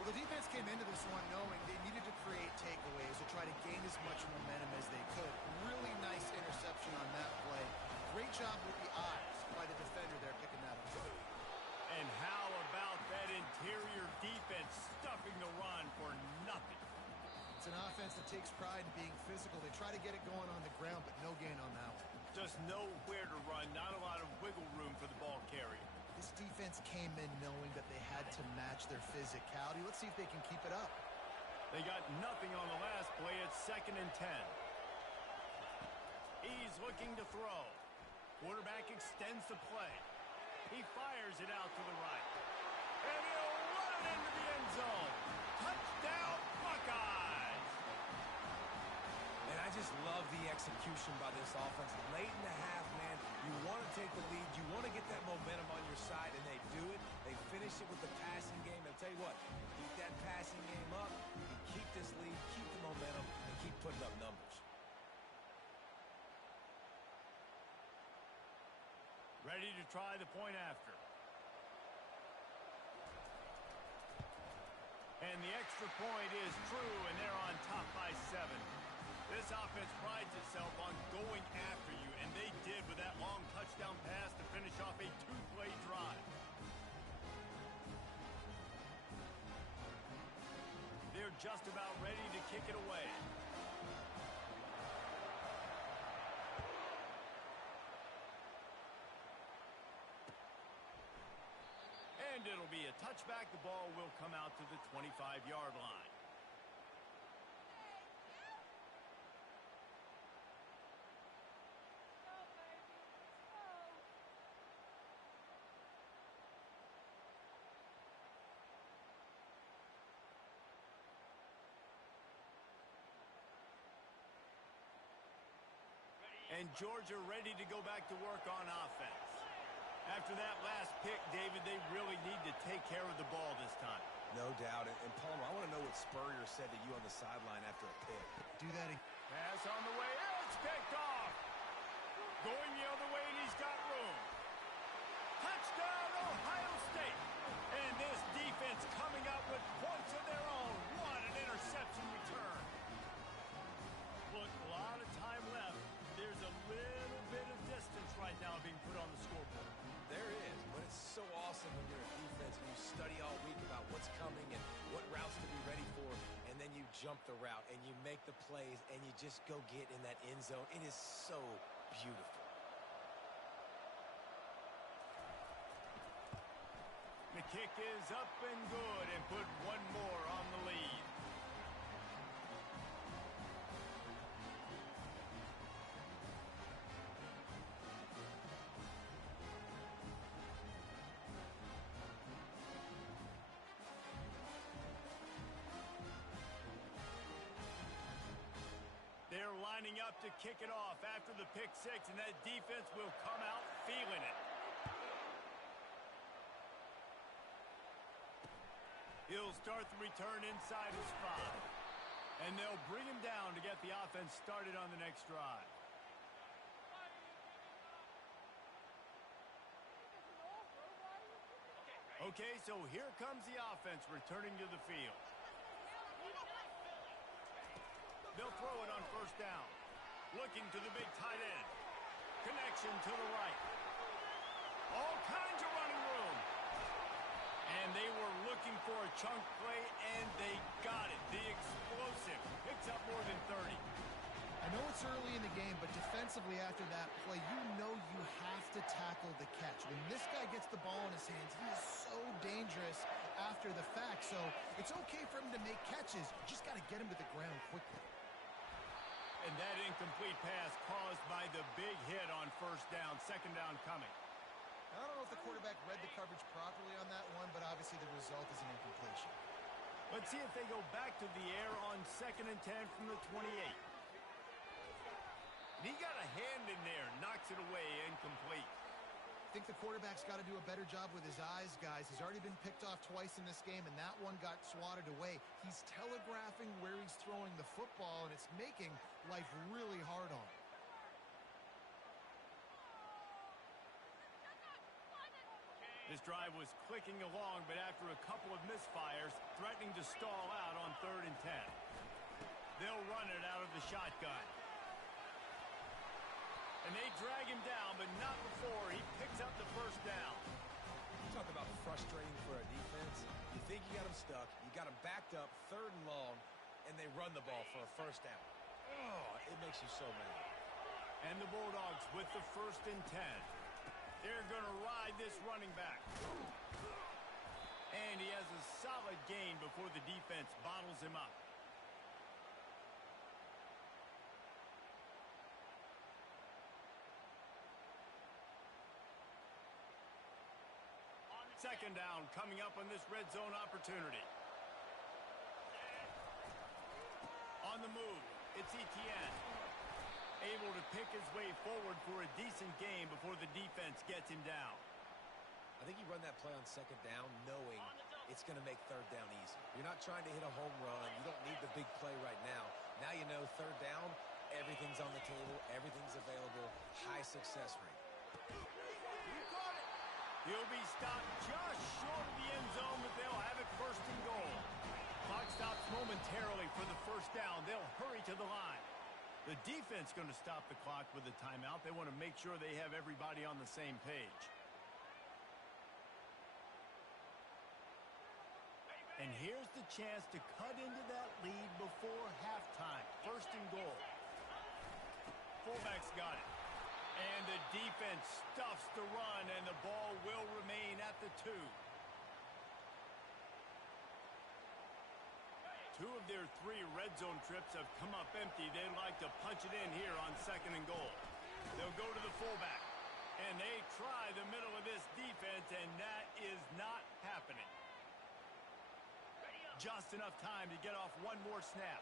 Well, the defense came into this one knowing they needed to create takeaways to try to gain as much momentum as they could. Really nice interception on that play. Great job with the eyes by the defender there picking that up. And how about that interior defense stuffing the run for nothing? It's an offense that takes pride in being physical. They try to get it going on the ground, but no gain on that one. Just nowhere to run, not a lot of wiggle room for the ball carrier. This defense came in knowing that they had to match their physicality. Let's see if they can keep it up. They got nothing on the last play. It's 2nd and 10. He's looking to throw. Quarterback extends the play. He fires it out to the right. And he'll run it into the end zone. Touchdown, Buckeyes! And I just love the execution by this offense. Late in the half, man, you want to take the lead. You want to get that momentum on your side, and they do it. They finish it with the passing game. I'll tell you what, keep that passing game up. You can keep this lead, keep the momentum, and keep putting up numbers. Ready to try the point after. And the extra point is true, and they're on top by 7. This offense prides itself on going after you, and they did with that long touchdown pass to finish off a 2-play drive. They're just about ready to kick it away. And it'll be a touchback. The ball will come out to the 25-yard line. And Georgia ready to go back to work on offense. After that last pick, David, they really need to take care of the ball this time. No doubt. And Palmer, I want to know what Spurrier said to you on the sideline after a pick. Do that again. Pass on the way. It's picked off. Going the other way, and he's got room. Touchdown, Ohio State. And this defense coming up with points of their own. What an interception return. Look, a lot of time left. There's a little bit of distance right now being put on the scoreboard. There is, but it's so awesome when you're a defense and you study all week about what's coming and what routes to be ready for, and then you jump the route and you make the plays and you just go get in that end zone. It is so beautiful. The kick is up and good and put one more on the lead. They're lining up to kick it off after the pick six, and that defense will come out feeling it. He'll start the return inside his 5. And they'll bring him down to get the offense started on the next drive. Okay, so here comes the offense returning to the field. They'll throw it on first down. Looking to the big tight end. Connection to the right. All kinds of running room. And they were looking for a chunk play, and they got it. The explosive picks up more than 30. I know it's early in the game, but defensively after that play, you know you have to tackle the catch. When this guy gets the ball in his hands, he is so dangerous after the fact. So it's okay for him to make catches. You just got to get him to the ground quickly. And that incomplete pass caused by the big hit on first down. Second down coming. I don't know if the quarterback read the coverage properly on that one, but obviously the result is an incompletion. Let's see if they go back to the air on 2nd and 10 from the 28. And he got a hand in there, knocks it away, incomplete. I think the quarterback's got to do a better job with his eyes, guys. He's already been picked off twice in this game, and that one got swatted away. He's telegraphing where he's throwing the football, and it's making life really hard on him. This drive was clicking along, but after a couple of misfires, threatening to stall out on 3rd and 10. They'll run it out of the shotgun. And they drag him down, but not before he picks up the first down. You talk about frustrating for a defense. You think you got him stuck, you got him backed up, 3rd and long, and they run the ball for a first down. Oh, it makes you so mad. And the Bulldogs with the 1st and 10. They're going to ride this running back. And he has a solid gain before the defense bottles him up. Second down coming up on this red zone opportunity. On the move, it's Etienne. Able to pick his way forward for a decent game before the defense gets him down. I think you run that play on second down knowing it's going to make third down easy. You're not trying to hit a home run. You don't need the big play right now. Now you know third down, everything's on the table, everything's available, high success rate. He'll be stopped just short of the end zone, but they'll have it first and goal. Clock stops momentarily for the first down. They'll hurry to the line. The defense going to stop the clock with a timeout. They want to make sure they have everybody on the same page. And here's the chance to cut into that lead before halftime. First and goal. Fullback's got it. And the defense stuffs the run, and the ball will remain at the 2. Two of their 3 red zone trips have come up empty. They'd like to punch it in here on second and goal. They'll go to the fullback. And they try the middle of this defense, and that is not happening. Just enough time to get off one more snap.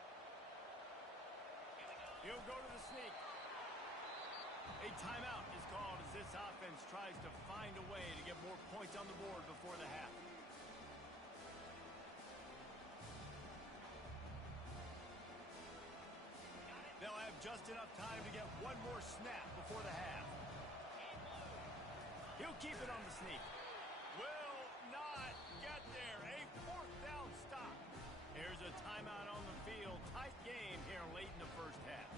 He'll go to the sneak. A timeout is called as this offense tries to find a way to get more points on the board before the half. They'll have just enough time to get one more snap before the half. He'll keep it on the sneak. Will not get there. A fourth down stop. Here's a timeout on the field. Tight game here late in the first half.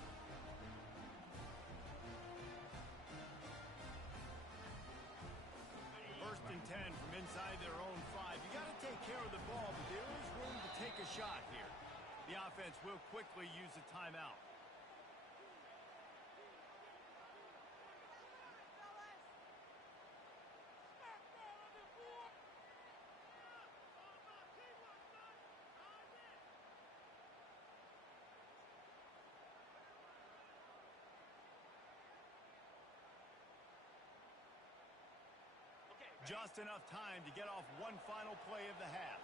First and 10 from inside their own 5. You got to take care of the ball, but there is room to take a shot here. The offense will quickly use a timeout. Just enough time to get off one final play of the half.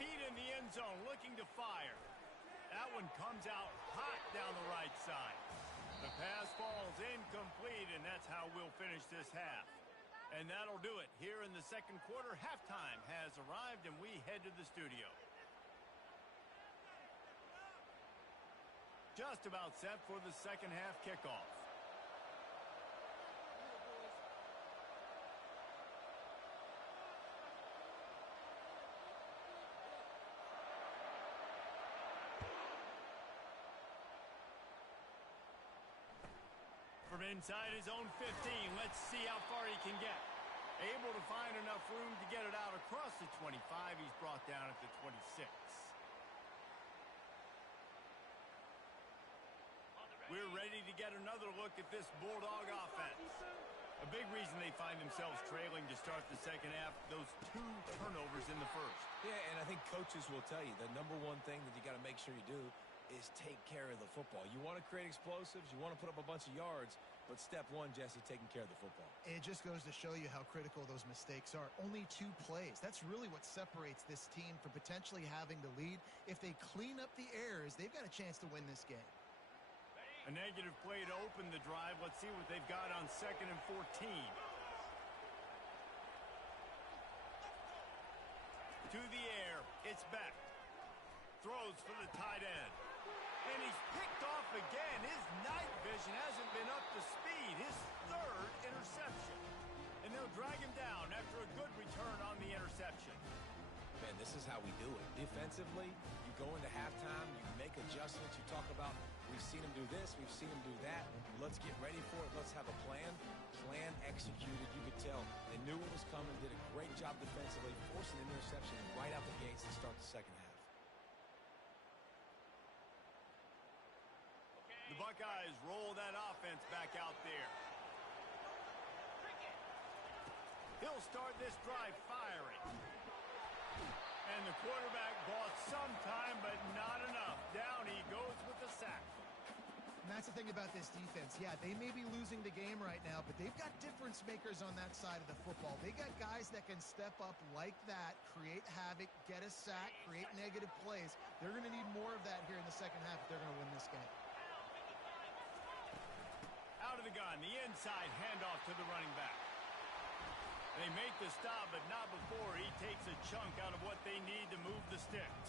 Feet in the end zone, looking to fire. That one comes out hot down the right side. The pass falls incomplete, and that's how we'll finish this half. And that'll do it. Here in the second quarter, halftime has arrived, and we head to the studio. Just about set for the second half kickoff. From inside his own 15, let's see how far he can get. Able to find enough room to get it out across the 25. He's brought down at the 26. We're ready to get another look at this Bulldog offense. A big reason they find themselves trailing to start the second half, those 2 turnovers in the first. Yeah, and I think coaches will tell you the number one thing that you got to make sure you do is take care of the football. You want to create explosives, you want to put up a bunch of yards, but step one, Jesse, taking care of the football. It just goes to show you how critical those mistakes are. Only 2 plays. That's really what separates this team from potentially having the lead. If they clean up the errors, they've got a chance to win this game. A negative play to open the drive. Let's see what they've got on second and 14. To the air, it's Beck. Throws for the tight end. And he's picked off again. His night vision hasn't been up to speed. His 3rd interception. And they'll drag him down after a good return on the interception. Man, this is how we do it. Defensively, you go into halftime, you make adjustments. You talk about, we've seen him do this, we've seen him do that. Let's get ready for it. Let's have a plan. Plan executed. You could tell they knew what was coming, did a great job defensively, forcing an interception right out the gates to start the second half. The Buckeyes roll that offense back out there. He'll start this drive firing. And the quarterback bought some time, but not enough. Down he goes with the sack. Now That's the thing about this defense. Yeah, they may be losing the game right now, but they've got difference makers on that side of the football. They got guys that can step up like that, create havoc, get a sack, create negative plays. They're going to need more of that here in the second half if they're going to win this game. Out of the gun, the inside handoff to the running back. They make the stop, but not before he takes a chunk out of what they need to move the sticks.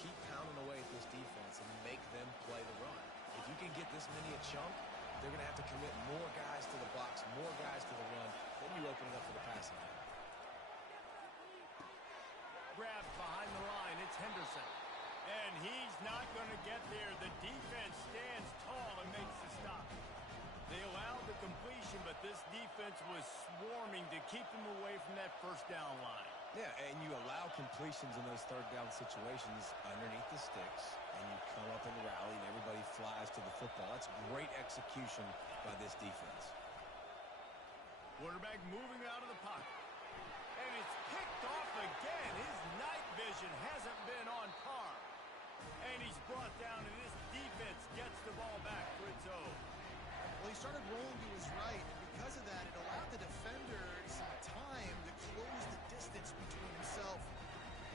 Keep pounding away at this defense and make them play the run. If you can get this many a chunk, they're going to have to commit more guys to the box, more guys to the run. Then you open it up for the passing game. Grabbed behind the line, it's Henderson. And he's not going to get there. The defense stands tall and makes the stop. They allowed the completion, but this defense was swarming to keep them away from that first down line. Yeah, and you allow completions in those third down situations underneath the sticks, and you come up and rally, and everybody flies to the football. That's great execution by this defense. Quarterback moving out of the pocket. And it's picked off again. His night vision hasn't been on par. And he's brought down, and this defense gets the ball back for its own. Well, he started rolling to his right, and because of that, it allowed the defender some time to close the distance between himself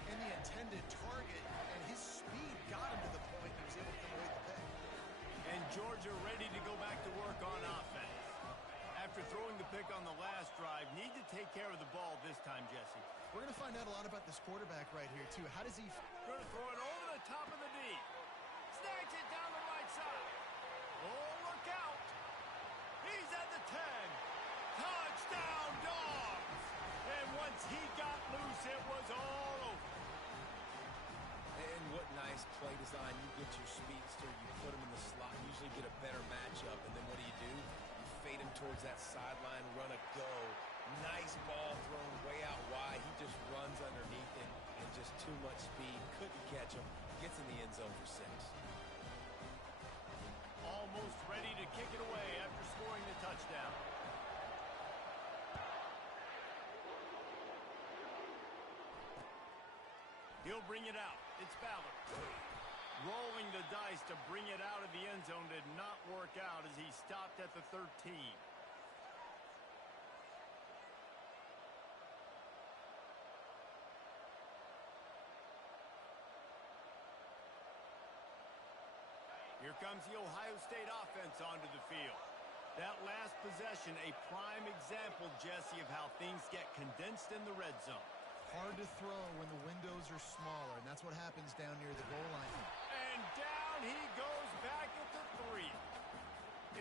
and the intended target, and his speed got him to the point he was able to come away with the pick. And Georgia ready to go back to work on offense. After throwing the pick on the last drive, need to take care of the ball this time, Jesse. We're going to find out a lot about this quarterback right here, too. How does he... Going to throw it over the top of the D. Snatch it down the right side. Oh, look out. He's at the 10. Touchdown, Dogs. And once he got loose, it was all over. And what nice play design. You get your speedster, you put him in the slot, usually get a better matchup, and then what do? You fade him towards that sideline, run a go. Nice ball thrown way out wide. He just runs underneath it and just too much speed. Couldn't catch him. Gets in the end zone for 6. Almost ready to kick it away after scoring the touchdown. He'll bring it out. It's Ballard. Rolling the dice to bring it out of the end zone did not work out as he stopped at the 13. Here comes the Ohio State offense onto the field. That last possession, a prime example, Jesse, of how things get condensed in the red zone. Hard to throw when the windows are smaller, and that's what happens down near the goal line. And down he goes back at the 3.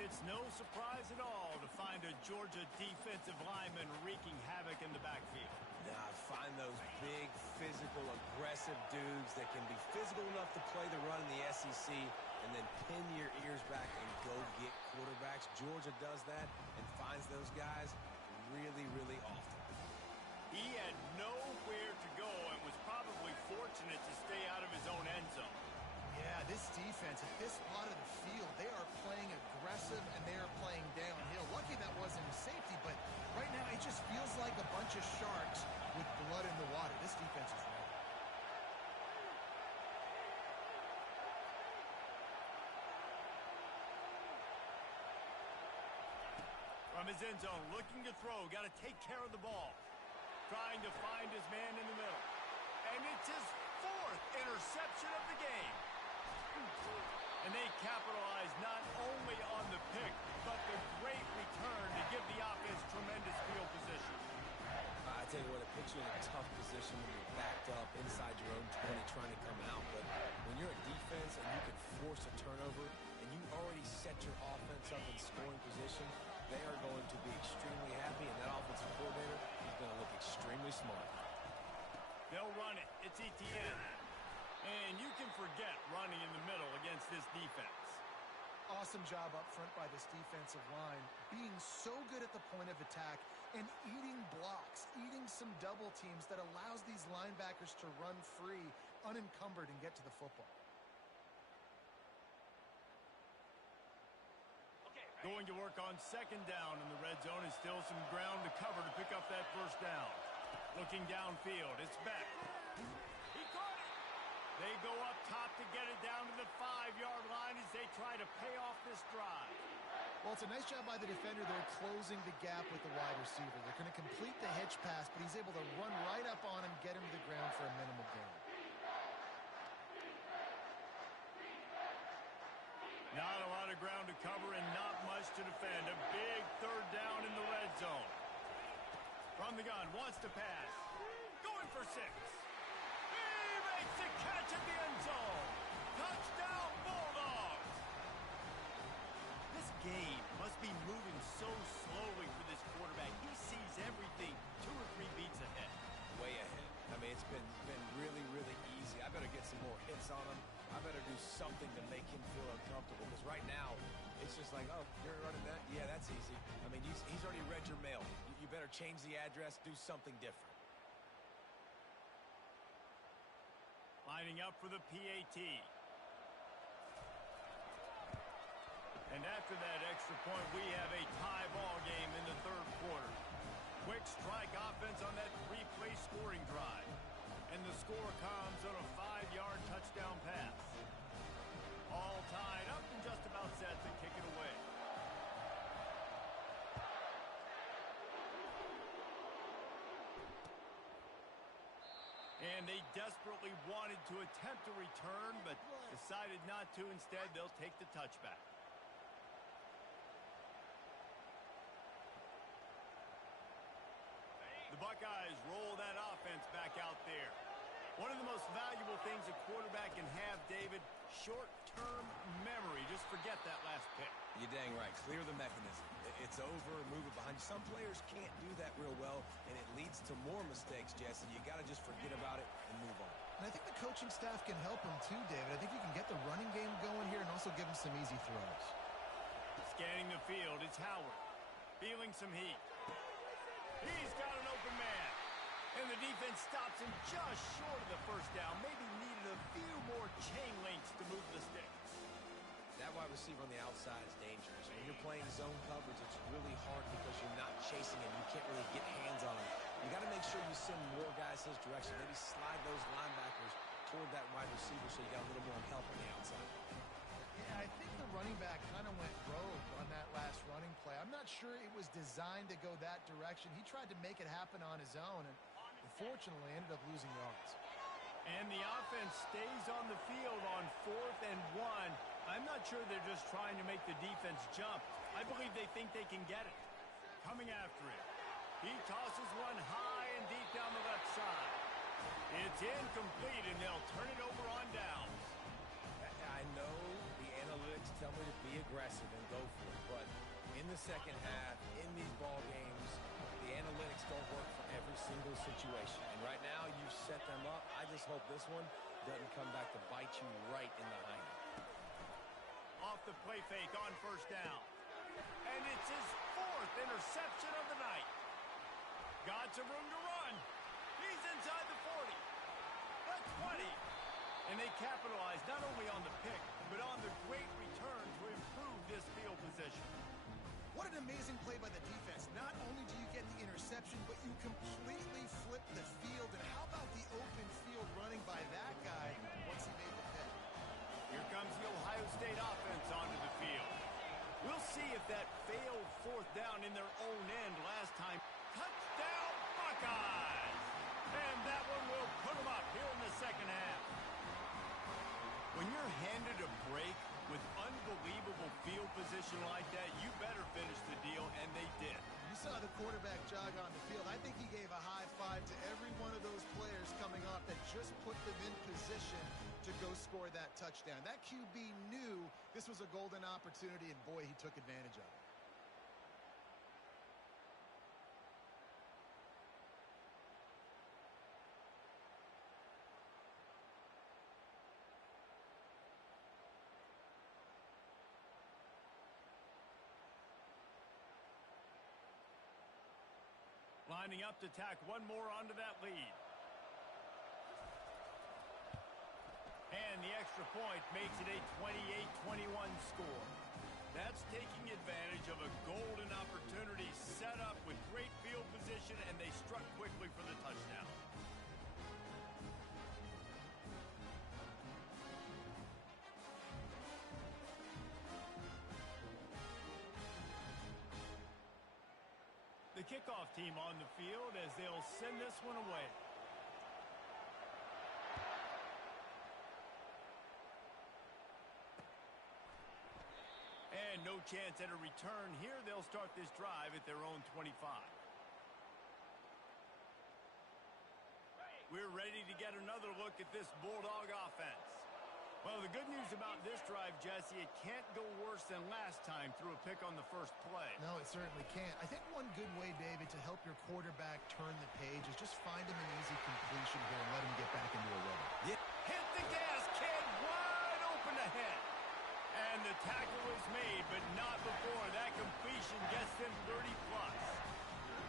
It's no surprise at all to find a Georgia defensive lineman wreaking havoc in the backfield. Now, find those big, physical, aggressive dudes that can be physical enough to play the run in the SEC and then pin your ears back and go get quarterbacks. Georgia does that and finds those guys really, really often. He had nowhere to go and was probably fortunate to stay out of his own end zone. Yeah, this defense at this spot of the field, they are playing aggressive and they are playing downhill. Lucky that wasn't a safety, but right now it just feels like a bunch of sharks with blood in the water. This defense is ready. From his end zone, looking to throw, got to take care of the ball. Trying to find his man in the middle. And it's his 4th interception of the game. And they capitalize not only on the pick, but the great return to give the offense tremendous field position. I tell you what, it puts you in a tough position when you're backed up inside your own 20 trying to come out. But when you're a defense and you can force a turnover and you already set your offense up in scoring position, they are going to be extremely happy, and that offensive coordinator is going to look extremely smart. They'll run it. It's Etienne. And you can forget running in the middle against this defense. Awesome job up front by this defensive line, being so good at the point of attack and eating blocks, eating some double teams that allows these linebackers to run free, unencumbered, and get to the football. Going to work on 2nd down in the red zone, and still some ground to cover to pick up that 1st down. Looking downfield, it's Beck. He caught it. They go up top to get it down to the 5-yard line as they try to pay off this drive. Well, it's a nice job by the defender there closing the gap with the wide receiver. They're going to complete the hitch pass, but he's able to run right up on him, get him to the ground for a minimal gain. Not a lot of ground to cover and not much to defend. A big third down in the red zone. From the gun, wants to pass. Going for 6. He makes the catch at the end zone. Touchdown, Bulldogs. This game must be moving so slowly for this quarterback. He sees everything 2 or 3 beats ahead. Way ahead. I mean, it's been really, really easy. I better get some more hits on him. I better do something to make him feel uncomfortable. Because right now, it's just like, oh, you're running that? Yeah, that's easy. I mean, he's already read your mail. You better change the address, do something different. Lining up for the PAT. And after that extra point, we have a tie ball game in the third quarter. Quick strike offense on that 3-play scoring drive. And the score comes on a 5-yard touchdown pass. All tied up and just about set to kick it away. And they desperately wanted to attempt a return, but decided not to. Instead, they'll take the touchback. The Buckeyes roll that offense back out there. One of the most valuable things a quarterback can have, David, short-term memory. Just forget that last pick. You're dang right. Clear the mechanism. It's over, move it behind you. Some players can't do that real well, and it leads to more mistakes, Jesse. You got to just forget about it and move on. And I think the coaching staff can help him too, David. I think you can get the running game going here and also give him some easy throws. Scanning the field, it's Howard. Feeling some heat. He's got an open man. And the defense stops him just short of the first down. Maybe needed a few more chain links to move the sticks. That wide receiver on the outside is dangerous. When you're playing zone coverage, it's really hard because you're not chasing him. You can't really get hands on him. You got to make sure you send more guys his direction. Maybe slide those linebackers toward that wide receiver so you got a little more help on the outside. Yeah, I think the running back kind of went rogue on that last running play. I'm not sure it was designed to go that direction. He tried to make it happen on his own, and unfortunately ended up losing yards. And the offense stays on the field on 4th and 1. I'm not sure they're just trying to make the defense jump. I believe they think they can get it. Coming after it. He tosses one high and deep down the left side. It's incomplete, and they'll turn it over on downs. I know the analytics tell me to be aggressive and go for it, but in the second half, in these ball games, the analytics don't work for every single situation. And right now, you've set them up. I just hope this one doesn't come back to bite you right in the hind. Off the play fake on first down. And it's his 4th interception of the night. Got some room to run. He's inside the 40. The 20. And they capitalize not only on the pick, but on the great return to improve this field position. What an amazing play by the defense. Not only do you get the interception, but you completely flip the field. And how about the open field running by that guy once he made the pick? Here comes the Ohio State offense onto the field. We'll see if that failed 4th down in their own end last time. Touchdown, Buckeyes! And that one will put them up here in the second half. When you're handed a break with unbelievable field position like that, you better finish the deal, and they did. You saw the quarterback jog on the field. I think he gave a high five to every one of those players coming off that just put them in position to go score that touchdown. That QB knew this was a golden opportunity, and boy, he took advantage of it. Lining up to tack one more onto that lead. And the extra point makes it a 28-21 score. That's taking advantage of a golden opportunity set up with great field position, and they struck quickly for the touchdown. kickoff team on the field as they'll send this one away. And no chance at a return here. They'll start this drive at their own 25. We're ready to get another look at this Bulldog offense. Well, the good news about this drive, Jesse, it can't go worse than last time through a pick on the first play. No, it certainly can't. I think one good way, David, to help your quarterback turn the page is just find him an easy completion here and let him get back into a rhythm. Yeah. Hit the gas, kid, wide open ahead. And the tackle is made, but not before that completion gets them 30-plus.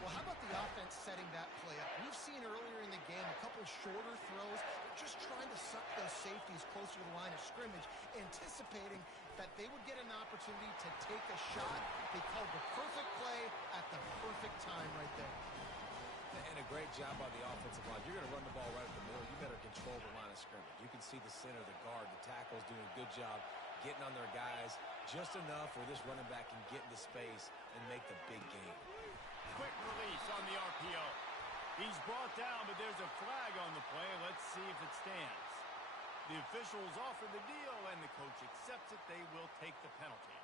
Well, how about the offense setting that play up? We've seen earlier in the game a couple shorter throws. They're just trying to suck those safeties closer to the line of scrimmage, anticipating that they would get an opportunity to take a shot. They called the perfect play at the perfect time right there. And a great job by the offensive line. You're going to run the ball right at the middle. You better control the line of scrimmage. You can see the center, the guard, the tackle's doing a good job getting on their guys just enough where this running back can get into space and make the big game. Quick release on the RPO. He's brought down, but there's a flag on the play. Let's see if it stands. The officials offer the deal, and the coach accepts it. They will take the penalty.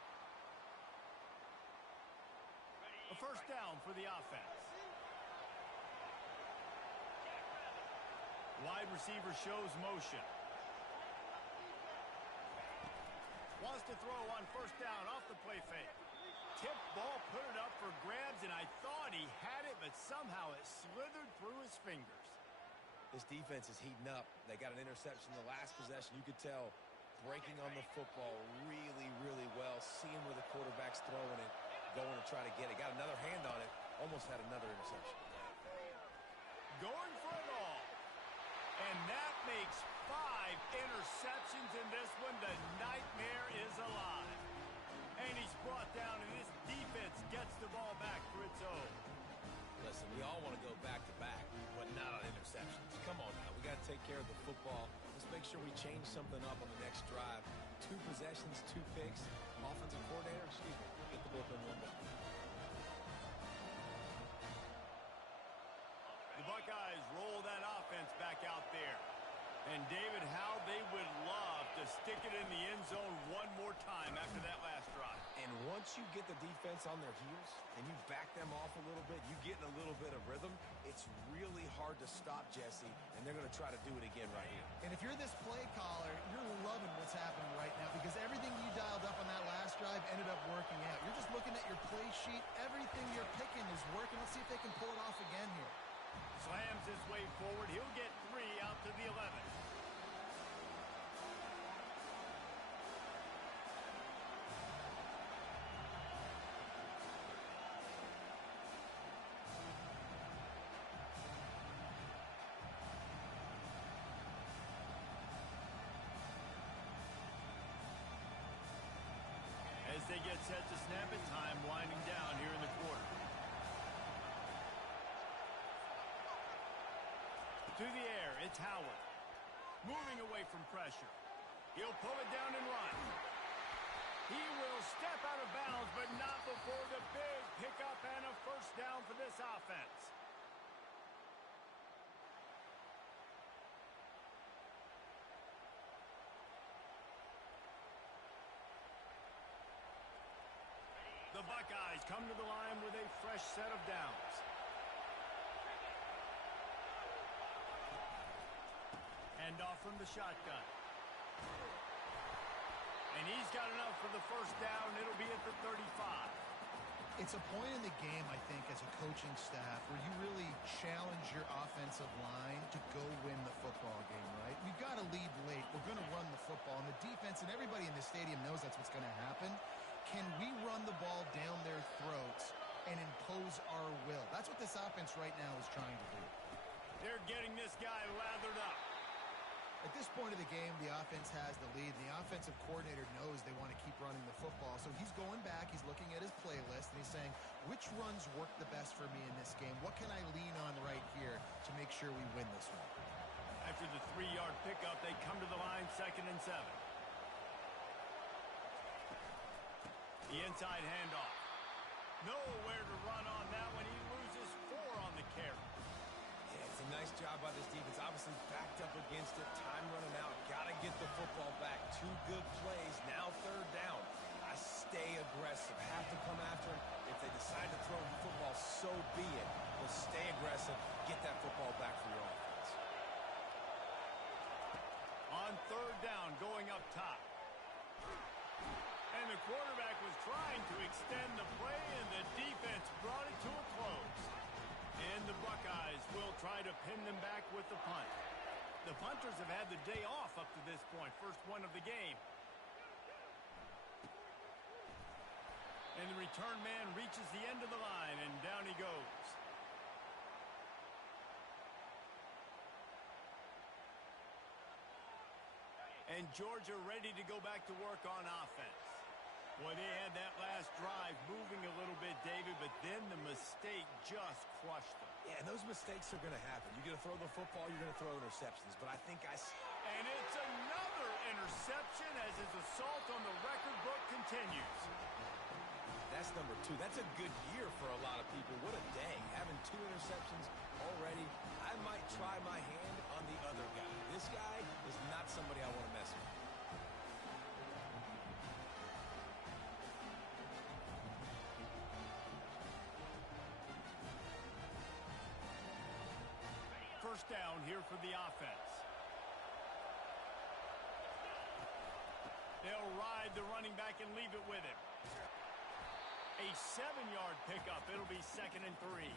A first down for the offense. Wide receiver shows motion. Wants to throw on first down off the play fake. Tip ball, put it up for grabs, and I thought he had it, but somehow it slithered through his fingers. This defense is heating up. They got an interception the last possession. You could tell breaking on the football really, really well, seeing where the quarterback's throwing it, going to try to get it. Got another hand on it, almost had another interception. Going for it all. And that makes 5 interceptions in this one. The nightmare is alive. And he's brought down, and this defense gets the ball back for its own. Listen, we all want to go back-to-back, but not on interceptions. Come on now. We got to take care of the football. Let's make sure we change something up on the next drive. 2 possessions, 2 picks. Offensive coordinator, get the bullpen one down. The Buckeyes roll that offense back out there. And, David, how they would love to stick it in the end zone one more time after that last drive. And once you get the defense on their heels and you back them off a little bit, you get in a little bit of rhythm, it's really hard to stop, Jesse, and they're going to try to do it again right here. And if you're this play caller, you're loving what's happening right now because everything you dialed up on that last drive ended up working out. You're just looking at your play sheet. Everything you're picking is working. Let's see if they can pull it off again here. Slams his way forward. He'll get 3 out to the 11. As they get set to snap it, time winding down here in the quarter. To the air, it's Howard. Moving away from pressure. He'll pull it down and run. He will step out of bounds, but not before the big pickup and a first down for this offense. The Buckeyes come to the line with a fresh set of downs. Hand off from the shotgun. And he's got enough for the first down. It'll be at the 35. It's a point in the game, I think, as a coaching staff where you really challenge your offensive line to go win the football game, right? We've got to lead late. We're going to run the football. And the defense and everybody in the stadium knows that's what's going to happen. Can we run the ball down their throats and impose our will? That's what this offense right now is trying to do. They're getting this guy lathered up. At this point of the game, the offense has the lead. The offensive coordinator knows they want to keep running the football. So he's going back, he's looking at his playlist, and he's saying, which runs work the best for me in this game? What can I lean on right here to make sure we win this one? After the 3-yard pickup, they come to the line, 2nd and 7. The inside handoff. Nowhere to run on that one. He loses carry. Yeah, it's a nice job by this defense. Obviously backed up against it. Time running out. Got to get the football back. 2 good plays. Now 3rd down. I stay aggressive. Have to come after him. If they decide to throw the football, so be it. But stay aggressive. Get that football back for your offense. On 3rd down, going up top. And the quarterback was trying to extend the play, and the defense brought it to a close. And the Buckeyes will try to pin them back with the punt. The punters have had the day off up to this point. First one of the game. And the return man reaches the end of the line, and down he goes. And Georgia ready to go back to work on offense. Boy, they had that last drive moving a little bit, David, but then the mistake just crushed them. Yeah, and those mistakes are going to happen. You're going to throw the football, you're going to throw interceptions. But I think And it's another interception as his assault on the record book continues. That's number 2. That's a good year for a lot of people. What a day. Having 2 interceptions already. I might try my hand on the other guy. This guy is not somebody I want to mess with. First down here for the offense. They'll ride the running back and leave it with him. A 7-yard pickup. It'll be 2nd and 3.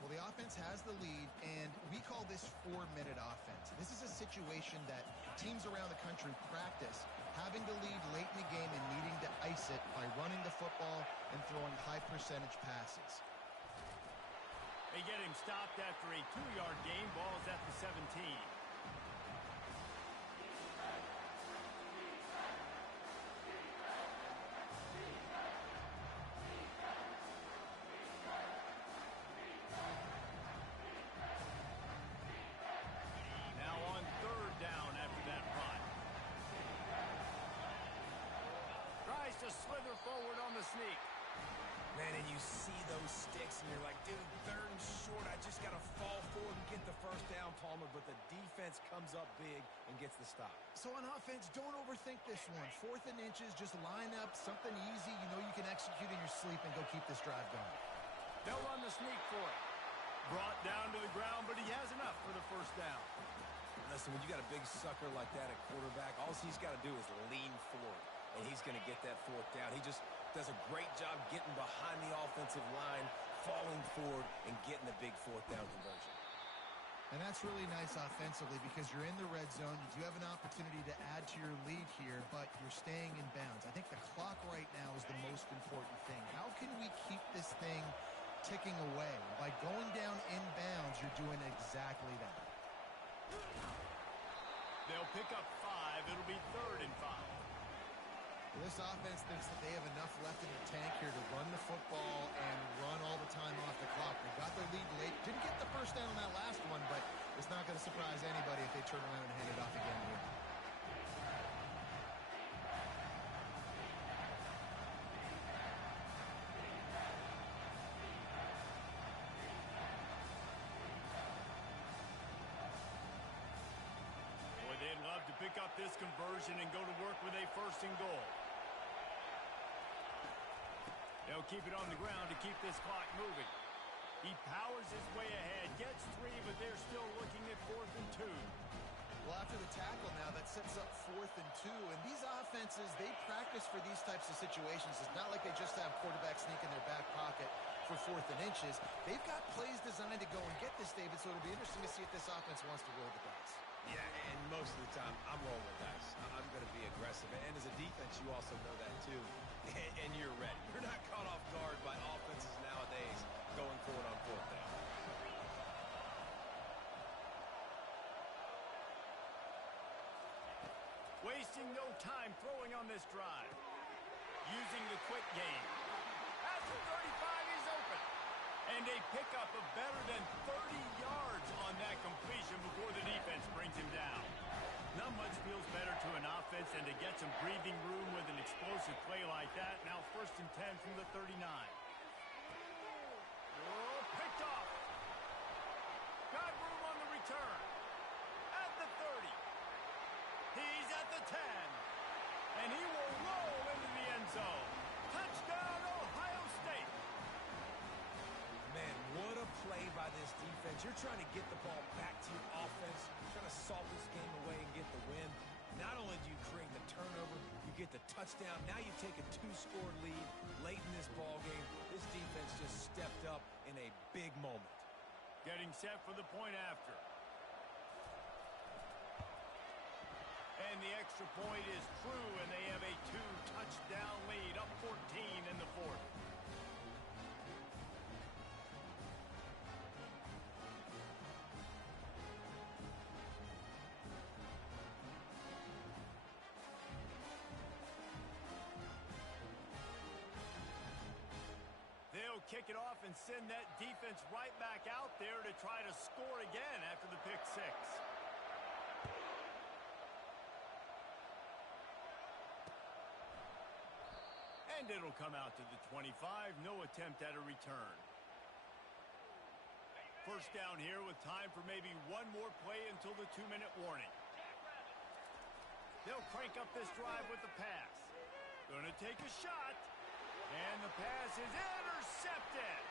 Well, the offense has the lead, and we call this 4-minute offense. This is a situation that teams around the country practice, having the lead late in the game and needing to ice it by running the football and throwing high-percentage passes. They get him stopped after a 2-yard gain. Ball is at the 17. Now on 3rd down after that run. Tries to slither forward on the sneak. Man, and you see those sticks, and you're like, dude, 3rd and short. I just got to fall forward and get the first down, Palmer. But the defense comes up big and gets the stop. So on offense, don't overthink this one. 4th and inches, just line up, something easy you know you can execute in your sleep and go keep this drive going. They'll run the sneak for it. Brought down to the ground, but he has enough for the first down. Listen, when you got a big sucker like that at quarterback, all he's got to do is lean forward, and he's going to get that 4th down. He just does a great job getting behind the offensive line, falling forward, and getting the big 4th down conversion. And that's really nice offensively because you're in the red zone. You do have an opportunity to add to your lead here, but you're staying in bounds. I think the clock right now is the most important thing. How can we keep this thing ticking away? By going down in bounds, you're doing exactly that. They'll pick up 5. It'll be 3rd and 5. Well, this offense thinks that they have enough left in the tank here to run the football and run all the time off the clock. They got their lead late. Didn't get the first down on that last one, but it's not going to surprise anybody if they turn around and hand it off again here. Boy, they'd love to pick up this conversion and go to work with a 1st and goal. They'll keep it on the ground to keep this clock moving. He powers his way ahead, gets 3, but they're still looking at 4th and 2. Well, after the tackle now, that sets up 4th and 2. And these offenses, they practice for these types of situations. It's not like they just have quarterback sneak in their back pocket for 4th and inches. They've got plays designed to go and get this, David, so it'll be interesting to see if this offense wants to roll the dice. Yeah, and most of the time, I'm rolling the dice. I'm going to be aggressive. And as a defense, you also know that, too. And you're ready. You're not caught off guard by offenses nowadays going forward on 4th down. Wasting no time throwing on this drive. Using the quick game. At the 35, he's open. And a pickup of better than 30 yards on that completion before the defense brings him down. Not much feels better to an offense than to get some breathing room with an explosive play like that. Now 1st and 10 from the 39. Oh, picked off. Got room on the return. At the 30. He's at the 10. And he will roll into the end zone. Touchdown, Ohio State. Man, what a play by this defense. You're trying to get the ball back to your offense, trying to salt this game away and get the win. Not only do you create the turnover, you get the touchdown. Now you take a 2-score lead late in this ball game. This defense just stepped up in a big moment. Getting set for the point after. And the extra point is true, and they have a 2-touchdown lead, up 14 in the fourth. They'll kick it off and send that defense right back out there to try to score again after the pick six. And it'll come out to the 25. No attempt at a return. First down here with time for maybe one more play until the 2-minute warning. They'll crank up this drive with the pass. Gonna take a shot. And the pass is intercepted.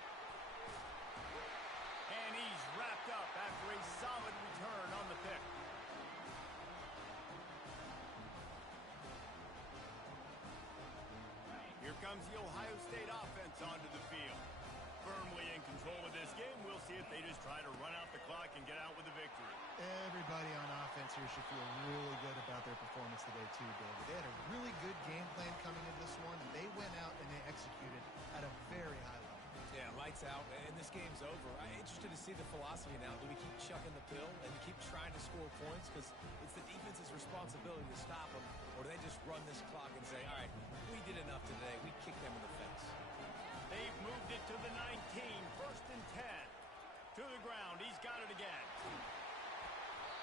And he's wrapped up after a solid return on the pick. Here comes the Ohio State offense onto the field. Firmly in control of this game. We'll see if they just try to run out the clock and get out with a victory. Everybody on offense here should feel really good about their performance today too, David. They had a really good game plan coming into this one, and they went out and they executed at a very high level. Yeah, lights out, and this game's over. I'm interested to see the philosophy now. Do we keep chucking the pill and keep trying to score points? Because it's the defense's responsibility to stop them. Or do they just run this clock and say, all right, we did enough today. We kicked them in the face. They've moved it to the 19. First and 10. To the ground. He's got it again.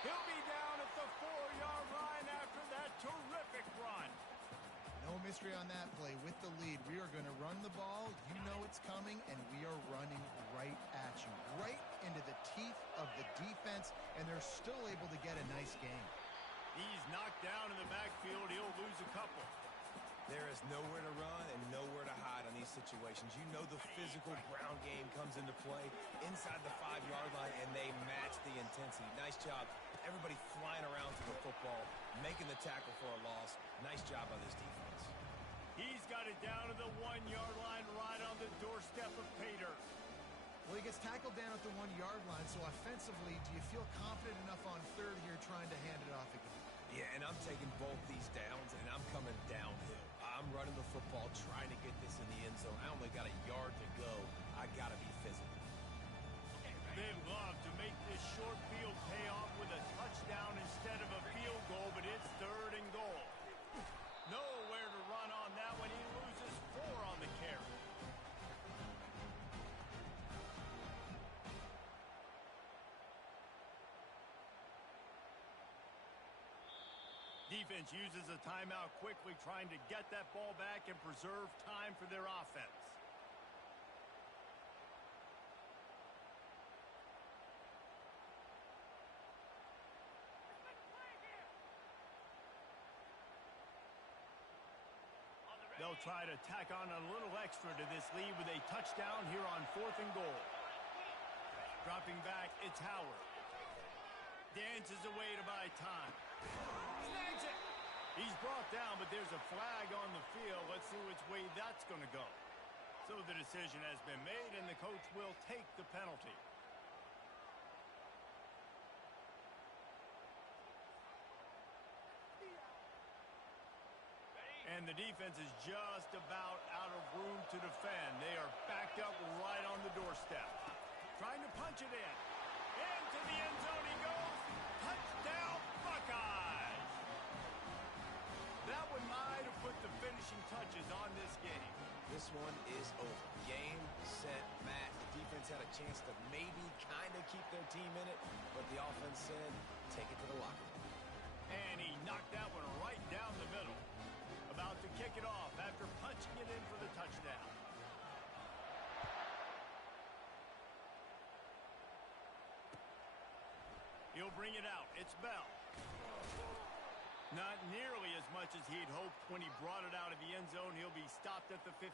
He'll be down at the 4-yard line after that terrific run. No mystery on that play. With the lead, we are going to run the ball. You know it's coming, and we are running right at you. Right into the teeth of the defense, and they're still able to get a nice game. He's knocked down in the backfield. He'll lose a couple. There is nowhere to run and nowhere to hide on these situations. You know the physical ground game comes into play inside the 5-yard line, and they match the intensity. Nice job. Everybody flying around to the football, making the tackle for a loss. Nice job by this defense. He's got it down to the 1-yard line right on the doorstep of Pater. Well, he gets tackled down at the 1-yard line, so offensively, do you feel confident enough on third here trying to hand it off again? Yeah, and I'm taking both these downs, and I'm coming downhill. I'm running the football, trying to get this in the end zone. I only got a yard to go. I got to be physical. They'd love to make this short field pay off with a touchdown instead of a field goal, but it's third and goal. Nowhere to run on that one. He loses 4 on the carry. Defense uses a timeout quickly, trying to get that ball back and preserve time for their offense. They'll try to tack on a little extra to this lead with a touchdown here on 4th and goal. Dropping back, it's Howard. Dances away to buy time. Snags it. He's brought down, but there's a flag on the field. Let's see which way that's going to go. So the decision has been made, and the coach will take the penalty. And the defense is just about out of room to defend. They are backed up right on the doorstep. Trying to punch it in. Into the end zone he goes. Touchdown, Buckeyes! That one might have put the finishing touches on this game. This one is over. Game, set, match. The defense had a chance to maybe kind of keep their team in it, but the offense said, take it to the locker room. And he knocked that one right down the middle. About to kick it off after punching it in for the touchdown. bring it out. It's Bell. Not nearly as much as he'd hoped when he brought it out of the end zone. He'll be stopped at the 15.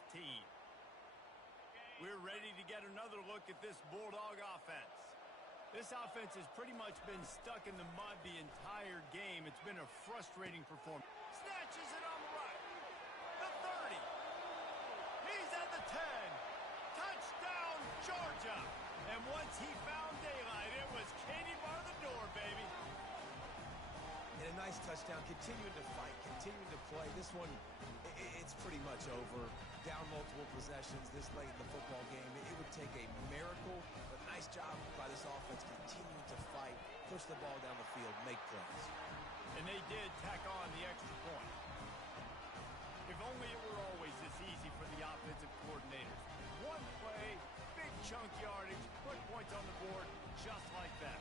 We're ready to get another look at this Bulldog offense. This offense has pretty much been stuck in the mud the entire game. It's been a frustrating performance. Snatches it on the right. The 30. He's at the 10. Touchdown, Georgia. And once he found daylight, it was Katie bar the door, baby. And a nice touchdown, continuing to fight, continuing to play. This one, it's pretty much over. Down multiple possessions this late in the football game. It would take a miracle, but nice job by this offense continuing to fight, push the ball down the field, make plays. And they did tack on the extra point. If only it were always this easy for the offensive coordinators. One play, big chunk yardage, put points on the board just like that.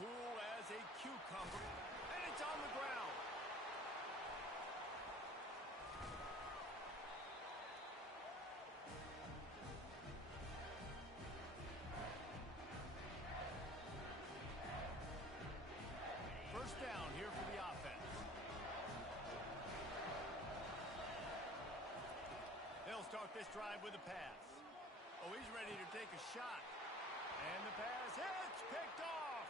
Cool as a cucumber, and it's on the ground. First down here for the offense. They'll start this drive with a pass. Oh, he's ready to take a shot. And the pass hits, picked off.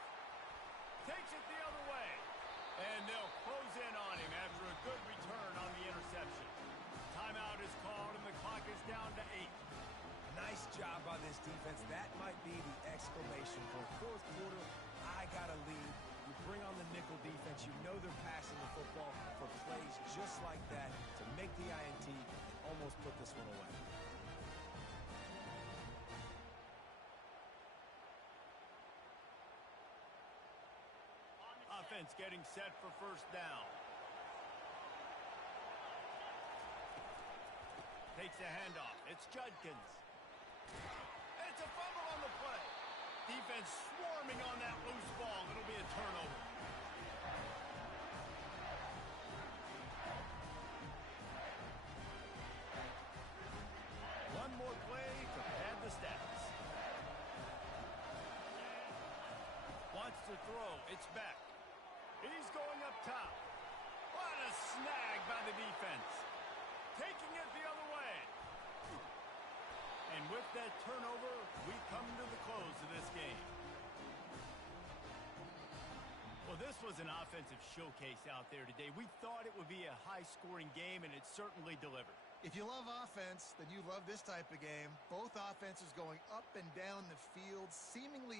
Takes it the other way. And they'll close in on him after a good return on the interception. Timeout is called, and the clock is down to 8. Nice job by this defense. That might be the exclamation for fourth quarter. I got a lead. You bring on the nickel defense. You know they're passing the football for plays just like that to make the INT and almost put this one away. Offense getting set for first down. Takes a handoff. It's Judkins. It's a fumble on the play. Defense swarming on that loose ball. It'll be a turnover. One more play to pad the stats. Wants to throw. It's back. He's going up top. What a snag by the defense. Taking it the other way. And with that turnover, we come to the close of this game. Well, this was an offensive showcase out there today. We thought it would be a high-scoring game, and it certainly delivered. If you love offense, then you love this type of game. Both offenses going up and down the field, seemingly